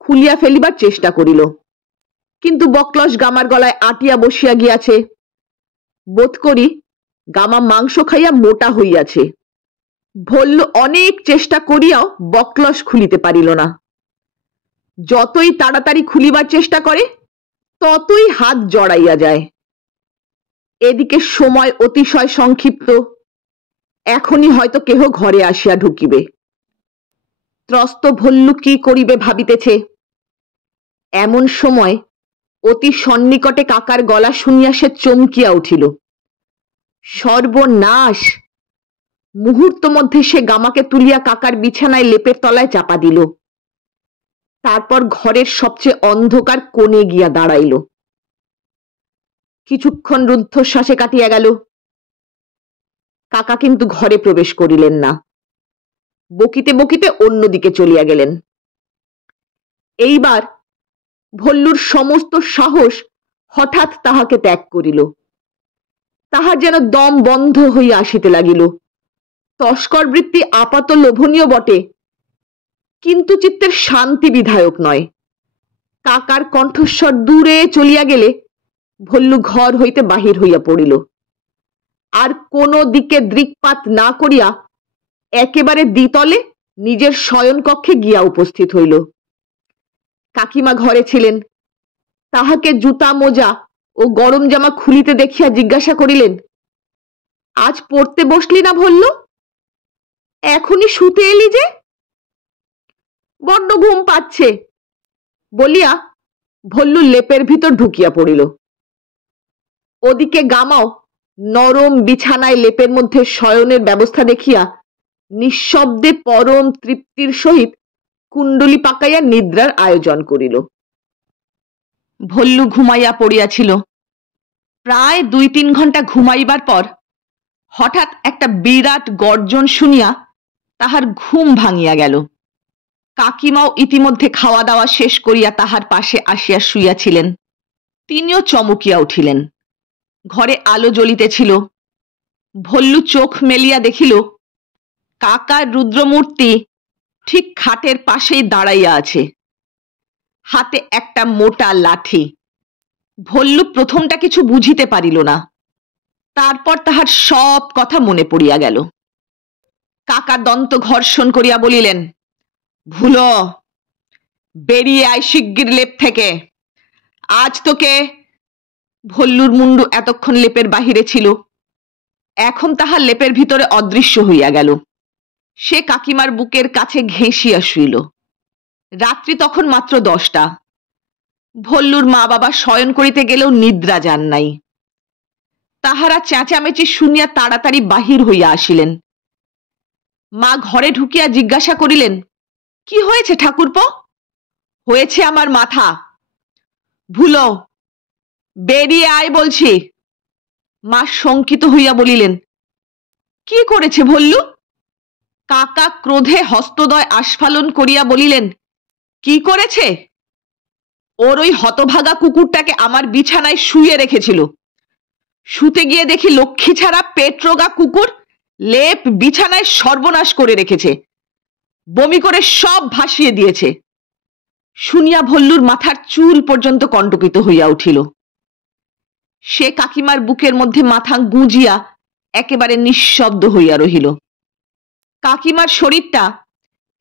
খুলিয়া ফেলিবার চেষ্টা করিল, কিন্তু বকলস গামার গলায় আটিয়া বসিয়া গিয়াছে। বোধ করি গামা মাংস খাইয়া মোটা হইয়াছে। ভল্লু অনেক চেষ্টা করিয়াও বকলস খুলিতে পারিল না। যতই তাড়াতাড়ি খুলিবার চেষ্টা করে ততই হাত জড়াইয়া যায়। এদিকে সময় অতিশয় সংক্ষিপ্ত। এখনই হয়তো কেহ ঘরে আসিয়া ঢুকিবে। ত্রস্ত ভল্লু কি করিবে ভাবিতেছে। এমন সময় অতি সন্নিকটে কাকার গলা শুনিয়া সে চমকিয়া উঠিল। সর্বনাশ! মুহূর্ত মধ্যে সে গামাকে তুলিয়া কাকার বিছানায় লেপের তলায় চাপা দিল। তারপর ঘরের সবচেয়ে অন্ধকার কোণে গিয়া দাঁড়াইল। কিছুক্ষণ রুদ্ধশ্বাসে কাটিয়া গেল। কাকা কিন্তু ঘরে প্রবেশ করিলেন না। বকিতে বকিতে অন্যদিকে চলিয়া গেলেন। এইবার ভল্লুর সমস্ত সাহস হঠাৎ তাহাকে ত্যাগ করিল। তাহার যেন দম বন্ধ হইয়া আসিতে লাগিল। তস্কর বৃত্তি আপাত লোভনীয় বটে, কিন্তু চিত্তের শান্তি বিধায়ক নয়। কাকার কণ্ঠস্বর দূরে চলিয়া গেলে ভল্লু ঘর হইতে বাহির হইয়া পড়িল। আর কোনো দিকে দৃকপাত না করিয়া একেবারে দ্বিতলে নিজের শয়ন কক্ষে গিয়া উপস্থিত হইল। কাকিমা ঘরে ছিলেন। তাহাকে জুতা মোজা ও গরম জামা খুলিতে দেখিয়া জিজ্ঞাসা করিলেন, আজ পড়তে বসলি না ভল্লু? এখনই শুতে এলি যে? বড্ড ঘুম পাচ্ছে বলিয়া ভল্লু লেপের ভিতর ঢুকিয়া পড়িল। ওদিকে গামাও নরম বিছানায় লেপের মধ্যে শয়নের ব্যবস্থা দেখিয়া নিঃশব্দে পরম তৃপ্তির সহিত কুণ্ডলি পাকাইয়া নিদ্রার আয়োজন করিল। ভল্লু ঘুমাইয়া পড়িয়াছিল। প্রায় 2-3 ঘন্টা ঘুমাইবার পর হঠাৎ একটা বিরাট গর্জন শুনিয়া তাহার ঘুম ভাঙিয়া গেল। কাকিমাও ইতিমধ্যে খাওয়া দাওয়া শেষ করিয়া তাহার পাশে আসিয়া শুইয়াছিলেন। তিনিও চমকিয়া উঠিলেন। ঘরে আলো জ্বলিতেছিল। ভল্লু চোখ মেলিয়া দেখিল কাকার রুদ্রমূর্তি ঠিক খাটের পাশেই দাঁড়াইয়া আছে, হাতে একটা মোটা লাঠি। ভল্লু প্রথমটা কিছু বুঝিতে পারিল না। তারপর তাহার সব কথা মনে পড়িয়া গেল। কাকা দন্ত ঘর্ষণ করিয়া বলিলেন, ভুলো, বেরিয়ে আয় শিগগির লেপ থেকে, আজ তোকে। ভল্লুর মুন্ডু এতক্ষণ লেপের বাহিরে ছিল, এখন তাহার লেপের ভিতরে অদৃশ্য হইয়া গেল। সে কাকিমার বুকের কাছে ঘেঁষিয়া শুইল। রাত্রি তখন মাত্র 10টা। ভল্লুর মা বাবা শয়ন করিতে গেলেও নিদ্রা যান নাই। তাহারা চেঁচামেচি শুনিয়া তাড়াতাড়ি বাহির হইয়া আসিলেন। মা ঘরে ঢুকিয়া জিজ্ঞাসা করিলেন, কি হয়েছে ঠাকুরপো? হয়েছে আমার মাথা। ভুলো, বেরিয়ে আয় বলছি। মা শঙ্কিত হইয়া বলিলেন, কি করেছে ভল্লু? কাকা ক্রোধে হস্তদয় আস্ফালন করিয়া বলিলেন, কি করেছে? ওর ওই হতভাগা কুকুরটাকে আমার বিছানায় শুইয়ে রেখেছিল। শুতে গিয়ে দেখি লক্ষ্মী ছাড়া পেটরোগা কুকুর লেপ বিছানায় সর্বনাশ করে রেখেছে, বমি করে সব ভাসিয়ে দিয়েছে। শুনিয়া ভল্লুর মাথার চুল পর্যন্ত কণ্টকিত হইয়া উঠিল। সে কাকিমার বুকের মধ্যে মাথা গুঁজিয়া একেবারে নিঃশব্দ হইয়া রহিল। কাকিমার শরীরটা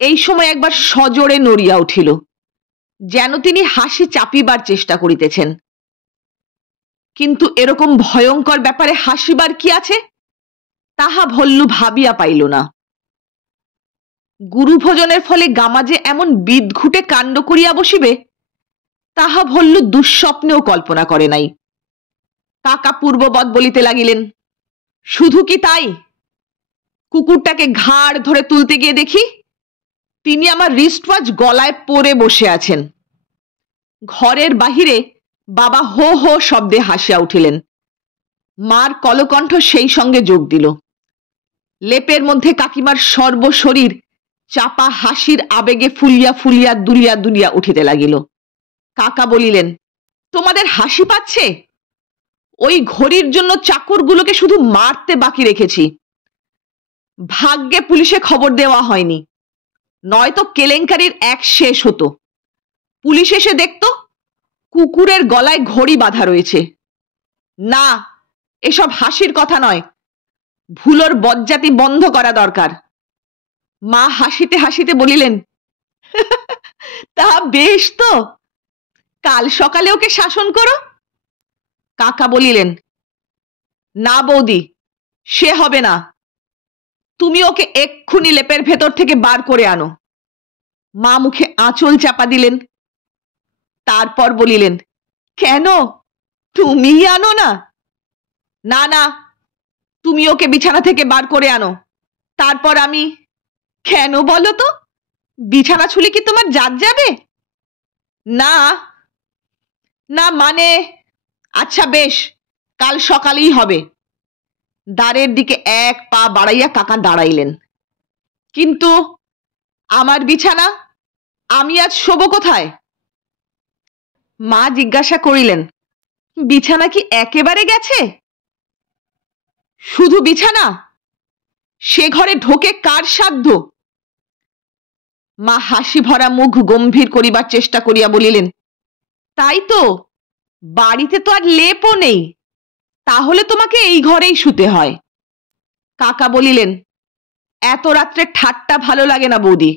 এই সময় একবার সজোরে নড়িয়া উঠিল, যেন তিনি হাসি চাপিবার চেষ্টা করিতেছেন। কিন্তু এরকম ভয়ঙ্কর ব্যাপারে হাসিবার কি আছে, তাহা ভল্লু ভাবিয়া পাইল না। গুরুভোজনের ফলে গামা যে এমন বিদঘুটে কাণ্ড করিয়া বসিবে, তাহা ভল্লু দুঃস্বপ্নেও কল্পনা করে নাই। কাকা পূর্ববৎ বলিতে লাগিলেন, শুধু কি তাই, কুকুরটাকে ঘাড় ধরে তুলতে গিয়ে দেখি তিনি আমার রিস্টওয়াচ গলায় পরে বসে আছেন। ঘরের বাহিরে বাবা হো হো শব্দে হাসিয়া উঠিলেন। মার কলকণ্ঠ সেই সঙ্গে যোগ দিল। লেপের মধ্যে কাকিমার সর্বশরীর চাপা হাসির আবেগে ফুলিয়া ফুলিয়া দুলিয়া দুলিয়া উঠিতে লাগিল। কাকা বলিলেন, তোমাদের হাসি পাচ্ছে? ওই ঘড়ির জন্য চাকরগুলোকে শুধু মারতে বাকি রেখেছি। ভাগ্যে পুলিশে খবর দেওয়া হয়নি, নয়তো কেলেঙ্কারির এক শেষ হতো। পুলিশ এসে দেখত কুকুরের গলায় ঘড়ি বাঁধা রয়েছে। না, এসব হাসির কথা নয়, ভুলোর বজ্জাতি বন্ধ করা দরকার। মা হাসিতে হাসিতে বলিলেন, তা বেশ তো, কাল সকালে ওকে শাসন করো। কাকা বলিলেন, না বৌদি, সে হবে না, তুমি ওকে এক্ষুনি লেপের ভেতর থেকে বার করে আনো। মা মুখে আঁচল চাপা দিলেন। তারপর বলিলেন, কেন, তুমি আনো না? না না, তুমি ওকে বিছানা থেকে বার করে আনো, তারপর আমি। কেন বলো তো, বিছানা ছুলে কি তোমার জাত যাবে? না না মানে, আচ্ছা বেশ, কাল সকালেই হবে। দ্বারের দিকে এক পা বাড়াইয়া কাকা দাঁড়াইলেন। কিন্তু আমার বিছানা, আমি আজ শোবো কোথায়? মা জিজ্ঞাসা করিলেন, বিছানা কি একেবারে গেছে? শুধু বিছানা? সে ঘরে ঢোকে কার সাধ্য? মা হাসি ভরা মুখ গম্ভীর করিবার চেষ্টা করিয়া বলিলেন, তাই তো, বাড়িতে তো আর লেপও নেই, তাহলে তোমাকে এই ঘরেই শুতে হয়। কাকা বলিলেন, এত রাত্রে ঠাট্টা ভালো লাগে না বৌদি,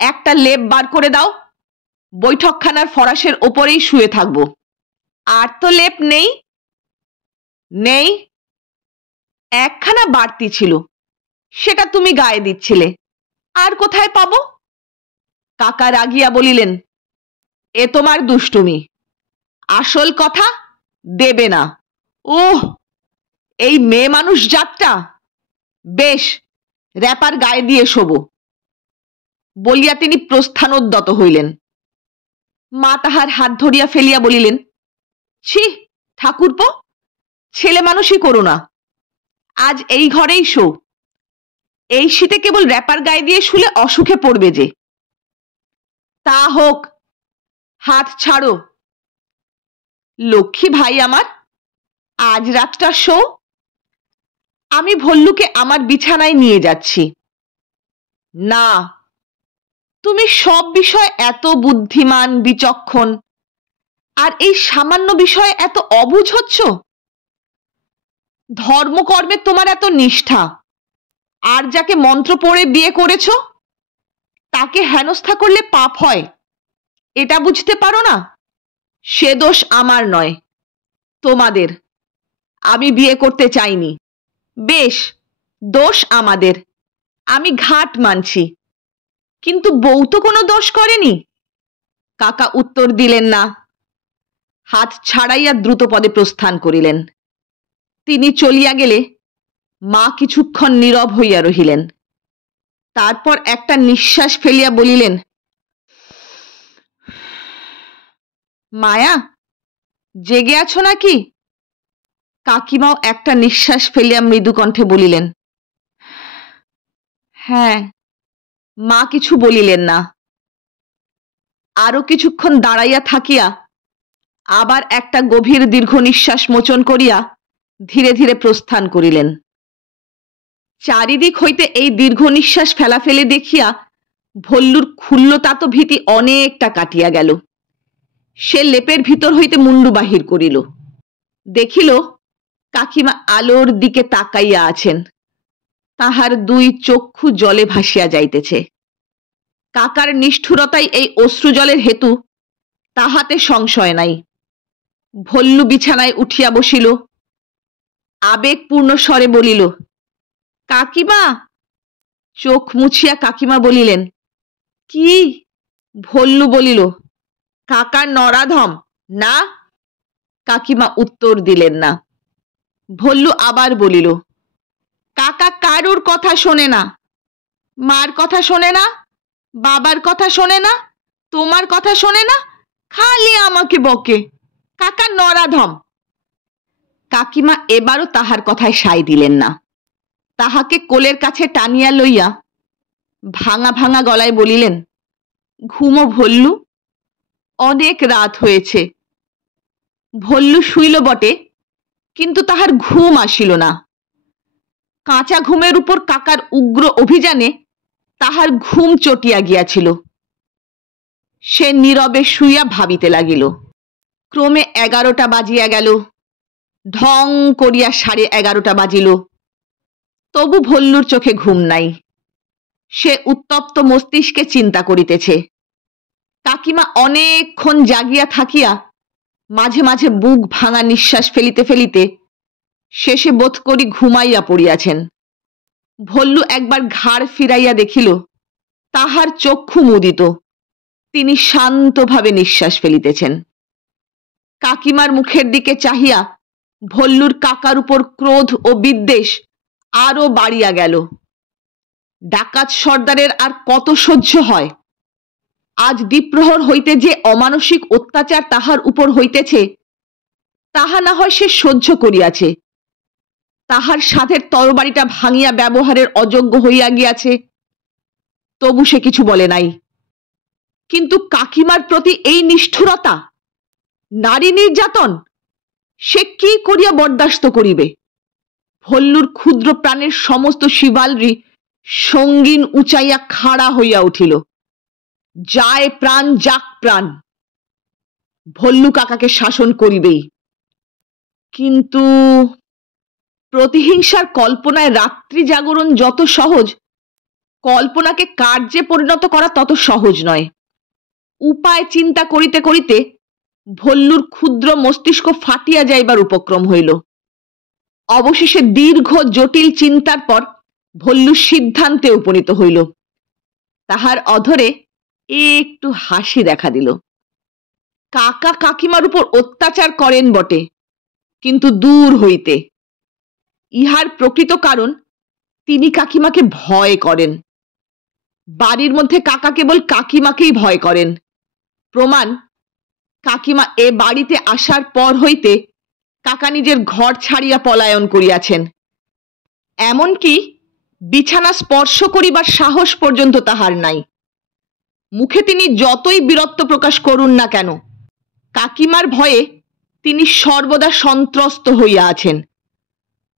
একটা লেপ বার করে দাও, বৈঠকখানার ফরাসের ওপরেই শুয়ে থাকবো। আর তো লেপ নেই। নেই? একখানা বাড়তি ছিল, সেটা তুমি গায়ে দিচ্ছিলে, আর কোথায় পাবো? কাকা রাগিয়া বলিলেন, এ তোমার দুষ্টুমি, আসল কথা দেবে না। ওহ, এই মেয়ে মানুষ জাতটা! বেশ, র্যাপার গায়ে দিয়ে শোবো। বলিয়া তিনি প্রস্থানোদ্যত হইলেন। মা তাহার হাত ধরিয়া ফেলিয়া বলিলেন, ছি ঠাকুরপো, ছেলে মানুষই করো না, আজ এই ঘরেই শো। এই শীতে কেবল র্যাপার গায়ে দিয়ে শুলে অসুখে পড়বে যে। তা হোক, হাত ছাড়ো। লক্ষ্মী ভাই আমার, আজ রাতটা শো, আমি ভল্লুকে আমার বিছানায় নিয়ে যাচ্ছি। না, তুমি সব বিষয়ে এত বুদ্ধিমান বিচক্ষণ, আর এই সামান্য বিষয়ে এত অবুঝ হচ্ছ। ধর্মকর্মে তোমার এত নিষ্ঠা, আর যাকে মন্ত্র পড়ে বিয়ে করেছ তাকে হেনস্থা করলে পাপ হয়, এটা বুঝতে পারো না? সে দোষ আমার নয়, তোমাদের। আমি বিয়ে করতে চাইনি। বেশ, দোষ আমাদের, আমি ঘাট মানছি, কিন্তু বউ তো কোনো দোষ করেনি। কাকা উত্তর দিলেন না, হাত ছাড়াইয়া দ্রুত পদে প্রস্থান করিলেন। তিনি চলিয়া গেলে মা কিছুক্ষণ নীরব হইয়া রহিলেন। তারপর একটা নিঃশ্বাস ফেলিয়া বলিলেন, মায়া, জেগে আছো নাকি? কাকিমাও একটা নিঃশ্বাস ফেলিয়া মৃদু কণ্ঠে বলিলেন, হ্যাঁ। মা কিছু বলিলেন না। আরো কিছুক্ষণ দাঁড়াইয়া থাকিয়া আবার একটা গভীর দীর্ঘ নিঃশ্বাস মোচন করিয়া ধীরে ধীরে প্রস্থান করিলেন। চারিদিক হইতে এই দীর্ঘ নিঃশ্বাস ফেলাফেলি দেখিয়া ভল্লুর ক্ষুল্লতাত ভীতি অনেকটা কাটিয়া গেল। সে লেপের ভিতর হইতে মুন্ডু বাহির করিল, দেখিল কাকিমা আলোর দিকে তাকাইয়া আছেন, তাহার দুই চক্ষু জলে ভাসিয়া যাইতেছে। কাকার নিষ্ঠুরতাই এই অশ্রুজলের হেতু, তাহাতে সংশয় নাই। ভল্লু বিছানায় উঠিয়া বসিল, আবেগপূর্ণ স্বরে বলিল, কাকিমা। চোখ মুছিয়া কাকিমা বলিলেন, কি? ভল্লু বলিল, কাকার নরাধম না। কাকিমা উত্তর দিলেন না। ভল্লু আবার বলিল, কাকা কারুর কথা শোনে না, মার কথা শোনে না, বাবার কথা শোনে না, তোমার কথা শোনে না, খালি আমাকে বকে, কাকা নরাধম। কাকিমা এবারও তাহার কথায় সায় দিলেন না। তাহাকে কোলের কাছে টানিয়া লইয়া ভাঙা ভাঙা গলায় বলিলেন, ঘুমো ভল্লু, অনেক রাত হয়েছে। ভল্লু শুইল বটে, কিন্তু তাহার ঘুম আসিল না। কাঁচা ঘুমের উপর কাকার উগ্র অভিযানে তাহার ঘুম চটিয়া গিয়াছিল। সে নীরবে শুইয়া ভাবিতে লাগিল। ক্রমে 11টা বাজিয়া গেল, ঢং করিয়া 11:30 বাজিল, তবু ভল্লুর চোখে ঘুম নাই। সে উত্তপ্ত মস্তিষ্কে চিন্তা করিতেছে। কাকিমা অনেকক্ষণ জাগিয়া থাকিয়া মাঝে মাঝে বুক ভাঙা নিঃশ্বাস ফেলিতে ফেলিতে শেষে বোধ করি ঘুমাইয়া পড়িয়াছেন। ভল্লু একবার ঘাড় ফিরাইয়া দেখিল তাহার চক্ষু মুদিত, তিনি শান্তভাবে নিঃশ্বাস ফেলিতেছেন। কাকিমার মুখের দিকে চাহিয়া ভল্লুর কাকার উপর ক্রোধ ও বিদ্বেষ আরো বাড়িয়া গেল। ডাকাত সর্দারের আর কত সহ্য হয়? আজ দ্বীপ্রহর হইতে যে অমানসিক অত্যাচার তাহার উপর হইতেছে, তাহা না হয় সে সহ্য করিয়াছে, তাহার সাধের তরবারিটা ভাঙিয়া ব্যবহারের অযোগ্য হইয়া গিয়াছে, তবু সে কিছু বলে নাই। কিন্তু কাকিমার প্রতি এই নিষ্ঠুরতা, নারী নির্যাতন সে কি করিয়া বরদাস্ত করিবে? ভল্লুর ক্ষুদ্র প্রাণের সমস্ত শিবালরি সঙ্গীন উঁচাইয়া খাড়া হইয়া উঠিল। যায় প্রাণ যাক প্রাণ, ভল্লু কাকাকে শাসন করিবেই। কিন্তু প্রতিহিংসার কল্পনায় রাত্রি জাগরণ যত সহজ, কল্পনাকে কার্যে পরিণত করা তত সহজ নয়। উপায় চিন্তা করিতে করিতে ভল্লুর ক্ষুদ্র মস্তিষ্ক ফাটিয়া যাইবার উপক্রম হইল। অবশেষে দীর্ঘ জটিল চিন্তার পর ভল্লু সিদ্ধান্তে উপনীত হইল। তাহার অধরে একটু হাসি দেখা দিল। কাকা কাকিমার উপর অত্যাচার করেন বটে, কিন্তু দূর হইতে। ইহার প্রকৃত কারণ তিনি কাকিমাকে ভয় করেন। বাড়ির মধ্যে কাকা কেবল কাকিমাকেই ভয় করেন। প্রমাণ, কাকিমা এ বাড়িতে আসার পর হইতে কাকা নিজের ঘর ছাড়িয়া পলায়ন করিয়াছেন। এমনকি বিছানা স্পর্শ করিবার সাহস পর্যন্ত তাহার নাই। মুখে তিনি যতই বীরত্ব প্রকাশ করুন না কেন, কাকিমার ভয়ে তিনি সর্বদা সন্ত্রস্ত হইয়া আছেন।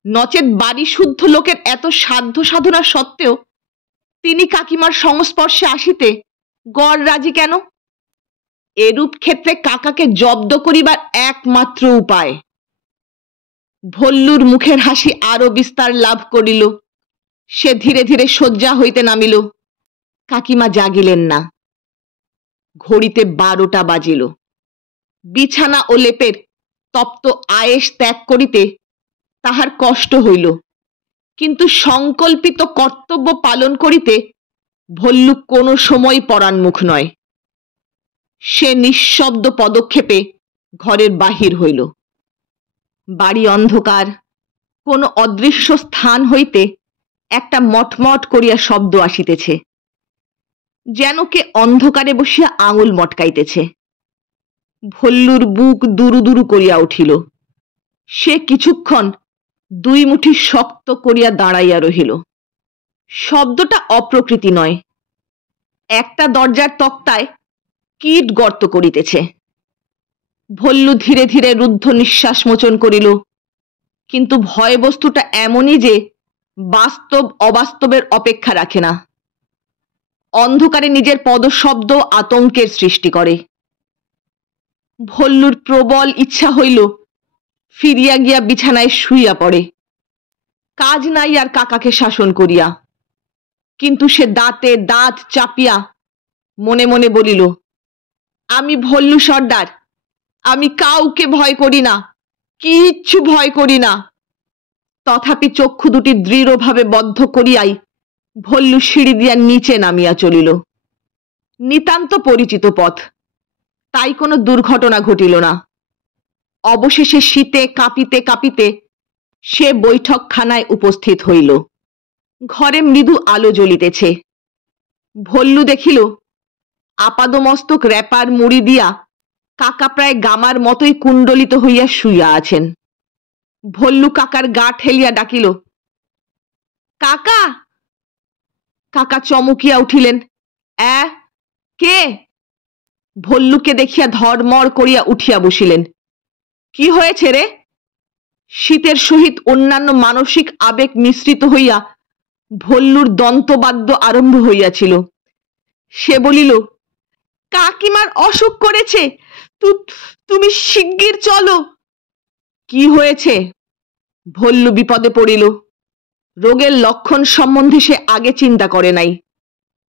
নচেত বাড়ি শুদ্ধ লোকের এত সাধ্য সাধনা সত্ত্বেও তিনি কাকিমার সংস্পর্শে আসিতে গড় রাজি কেন? এরূপ ক্ষেত্রে কাকাকে জব্দ করিবার একমাত্র উপায়। ভল্লুর মুখের হাসি আরো বিস্তার লাভ করিল। সে ধীরে ধীরে শয্যা হইতে নামিল। কাকিমা জাগিলেন না। ঘড়িতে 12টা বাজিল। বিছানা ও লেপের তপ্ত আয়েশ ত্যাগ করিতে তাহার কষ্ট হইল, কিন্তু সংকল্পিত কর্তব্য পালন করিতে ভল্লু কোনো সময় পরাণমুখ নয়। সে নিঃশব্দ পদক্ষেপে ঘরের বাহির হইল। বাড়ি অন্ধকার। কোনো অদৃশ্য স্থান হইতে একটা মটমট করিয়া শব্দ আসিতেছে, যেন কে অন্ধকারে বসিয়া আঙুল মটকাইতেছে। ভল্লুর বুক দুরু দুরু করিয়া উঠিল। সে কিছুক্ষণ 2 মুঠি শক্ত করিয়া দাঁড়াইয়া রহিল। শব্দটা অপ্রকৃতি নয়। একটা দরজার তক্তায় কীট গর্ত করিতেছে। ভল্লু ধীরে ধীরে রুদ্ধ নিঃশ্বাস মোচন করিল। কিন্তু ভয় বস্তুটা এমনই যে বাস্তব অবাস্তবের অপেক্ষা রাখে না। অন্ধকারে নিজের পদশব্দ আতঙ্কের সৃষ্টি করে। ভল্লুর প্রবল ইচ্ছা হইল ফিরিয়া গিয়া বিছানায় শুইয়া পড়ে, কাজ নাই আর কাকাকে শাসন করিয়া। কিন্তু সে দাঁতে দাঁত চাপিয়া মনে মনে বলিল, আমি ভল্লু সর্দার, আমি কাউকে ভয় করি না, কিচ্ছু ভয় করি না। তথাপি চক্ষু দুটি দৃঢ়ভাবে বদ্ধ করিয়াই ভল্লু সিঁড়ি দিয়া নিচে নামিয়া চলিল। নিতান্ত পরিচিত পথ, তাই কোনো দুর্ঘটনা ঘটিল না। অবশেষে শীতে কাঁপিতে কাঁপিতে সে বৈঠকখানায় উপস্থিত হইল। ঘরে মৃদু আলো জ্বলিতেছে। ভল্লু দেখিল আপাদমস্তক র্যাপার মুড়ি দিয়া কাকা প্রায় গামার মতোই কুণ্ডলিত হইয়া শুইয়া আছেন। ভল্লু কাকার গা ঠেলিয়া ডাকিল, কাকা। কাকা চমকিয়া উঠিলেন। কে? ভল্লুকে দেখিয়া ধড়মড় করিয়া উঠিয়া বসিলেন। কি হয়েছে রে? শীতের সহিত অন্যান্য মানসিক আবেগ মিশ্রিত হইয়া ভল্লুর দন্তবাদ্য আরম্ভ হইয়াছিল। সে বলিল, কাকিমার অসুখ করেছে, তুমি শিগগির চলো। কি হয়েছে? ভল্লু বিপদে পড়িল। রোগের লক্ষণ সম্বন্ধে সে আগে চিন্তা করে নাই,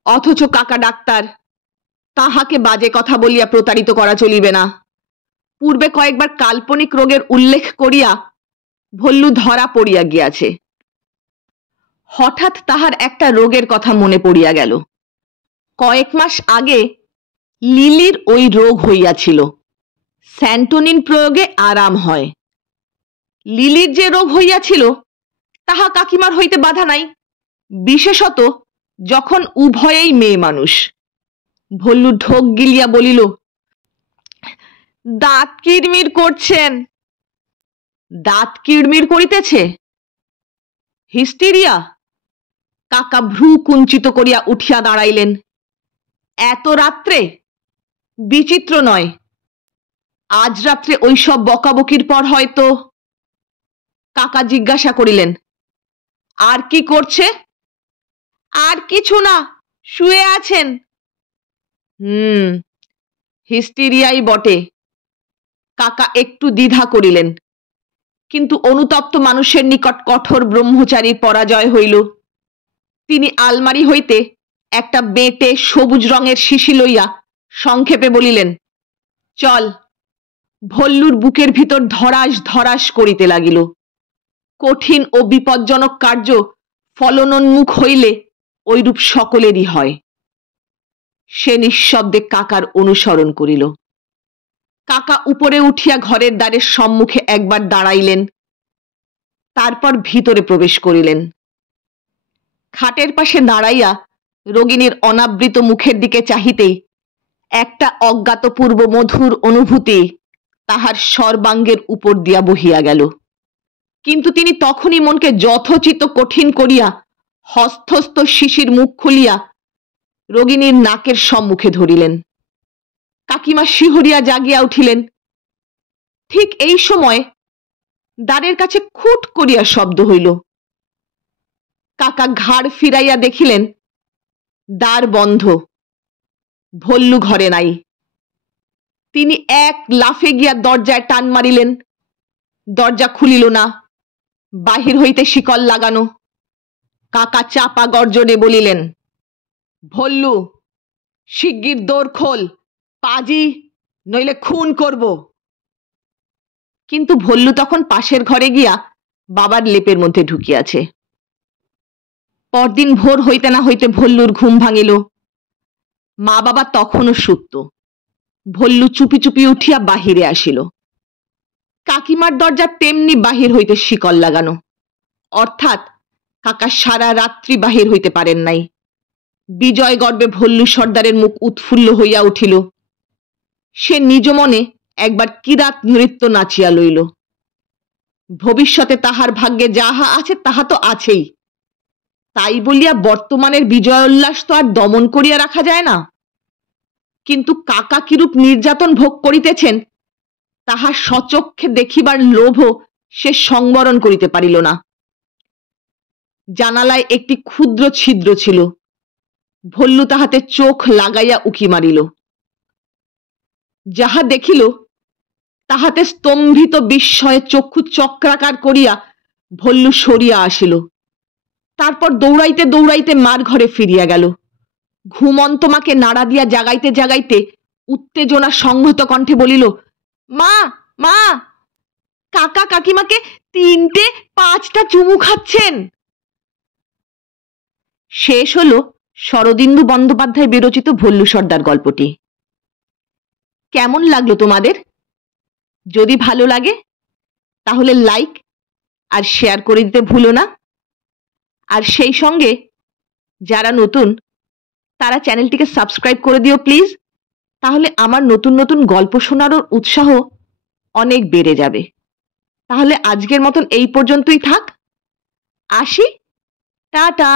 অথচ কাকা ডাক্তার, তাহাকে বাজে কথা বলিয়া প্রতারিত করা চলিবে না। পূর্বে কয়েকবার কাল্পনিক রোগের উল্লেখ করিয়া ভল্লু ধরা পড়িয়া গিয়াছে। হঠাৎ তাহার একটা রোগের কথা মনে পড়িয়া গেল। কয়েক মাস আগে লিলির ওই রোগ হইয়াছিল। স্যান্টোনিন প্রয়োগে আরাম হয়। লিলির যে রোগ হইয়াছিল তাহা কাকিমার হইতে বাধা নাই, বিশেষত যখন উভয়েই মেয়ে মানুষ। ভল্লু ঢোক গিলিয়া বলিল, দাঁত কিড়মির করছেন। দাঁত কিড়মির করিতেছে? হিস্টেরিয়া? কাকা ভ্রু কুঞ্চিত করিয়া উঠিয়া দাঁড়াইলেন। এত রাত্রে? বিচিত্র নয়। আজ রাত্রে ওইসব বকাবকির পর হয়তো। কাকা জিজ্ঞাসা করিলেন, আর কি করছে? আর কিছু না, শুয়ে আছেন। হিস্টিরিয়াই বটে। কাকা একটু দ্বিধা করিলেন, কিন্তু অনুতপ্ত মানুষের নিকট কঠোর ব্রহ্মচারীর পরাজয় হইল। তিনি আলমারি হইতে একটা বেঁটে সবুজ রঙের শিশি লইয়া সংক্ষেপে বলিলেন, চল। ভল্লুর বুকের ভিতর ধরাস ধরাস করিতে লাগিল। কঠিন ও বিপজ্জনক কার্য ফলনোন্মুখ হইলে ঐরূপ সকলেরই হয়। সে নিঃশব্দে কাকার অনুসরণ করিল। কাকা উপরে উঠিয়া ঘরের দ্বারের সম্মুখে একবার দাঁড়াইলেন, তারপর ভিতরে প্রবেশ করিলেন। খাটের পাশে দাঁড়াইয়া রোগিণীর অনাবৃত মুখের দিকে চাহিতেই একটা অজ্ঞাতপূর্ব মধুর অনুভূতি তাহার সর্বাঙ্গের উপর দিয়া বহিয়া গেল। কিন্তু তিনি তখনই মনকে যথোচিত কঠিন করিয়া হস্তস্থ শিশির মুখ খুলিয়া রোগিণীর নাকের সম্মুখে ধরিলেন। কাকিমা শিহরিয়া জাগিয়া উঠিলেন। ঠিক এই সময় দ্বারের কাছে খুট করিয়া শব্দ হইল। কাকা ঘাড় ফিরাইয়া দেখিলেন দ্বার বন্ধ, ভল্লু ঘরে নাই। তিনি এক লাফে গিয়া দরজায় টান মারিলেন। দরজা খুলিল না, বাহির হইতে শিকল লাগানো। কাকা চাপা গর্জনে বলিলেন, ভল্লু, শিগগির দোর খোল, পাজি, নইলে খুন করব। কিন্তু ভল্লু তখন পাশের ঘরে গিয়া বাবার লেপের মধ্যে ঢুকিয়াছে। পরদিন ভোর হইতে না হইতে ভল্লুর ঘুম ভাঙিল। মা বাবা তখনও সুপ্ত। ভল্লু চুপি চুপি উঠিয়া বাহিরে আসিল। কাকিমার দরজা তেমনি বাহির হইতে শিকল লাগানো, অর্থাৎ কাকা সারা রাত্রি বাহির হইতে পারেন নাই। বিজয় গর্বে ভল্লু সর্দারের মুখ উৎফুল্ল হইয়া উঠিল। সে নিজ মনে একবার কিরাত নৃত্য নাচিয়া লইল। ভবিষ্যতে তাহার ভাগ্যে যাহা আছে তাহা তো আছেই, তাই বলিয়া বর্তমানের বিজয়োল্লাস তো আর দমন করিয়া রাখা যায় না। কিন্তু কাকা কিরূপ নির্যাতন ভোগ করিতেছেন তাহা সচক্ষে দেখিবার লোভও সে সংবরণ করিতে পারিল না। জানালায় একটি ক্ষুদ্র ছিদ্র ছিল। ভল্লু তাহাতে চোখ লাগাইয়া উকি মারিল। যাহা দেখিল তাহাতে স্তম্ভিত বিস্ময়ে চক্ষু চক্রাকার করিয়া ভল্লু সরিয়া আসিল। তারপর দৌড়াইতে দৌড়াইতে মার ঘরে ফিরিয়া গেল। ঘুমন্ত মাকে নাড়া দিয়া জাগাইতে জাগাইতে উত্তেজনা সংহত কণ্ঠে বলিল, মা, মা, কাকা কাকিমাকে 3টে 5টা চুমু খাচ্ছেন। শেষ হলো শরদিন্দু বন্দ্যোপাধ্যায় বিরচিত ভল্লু সর্দার গল্পটি। কেমন লাগলো তোমাদের? যদি ভালো লাগে তাহলে লাইক আর শেয়ার করে দিতে ভুলো না। আর সেই সঙ্গে যারা নতুন তারা চ্যানেলটিকে সাবস্ক্রাইব করে দিও প্লিজ। তাহলে আমার নতুন নতুন গল্প শোনারও উৎসাহ অনেক বেড়ে যাবে। তাহলে আজকের মতন এই পর্যন্তই থাক। আসি, টাটা।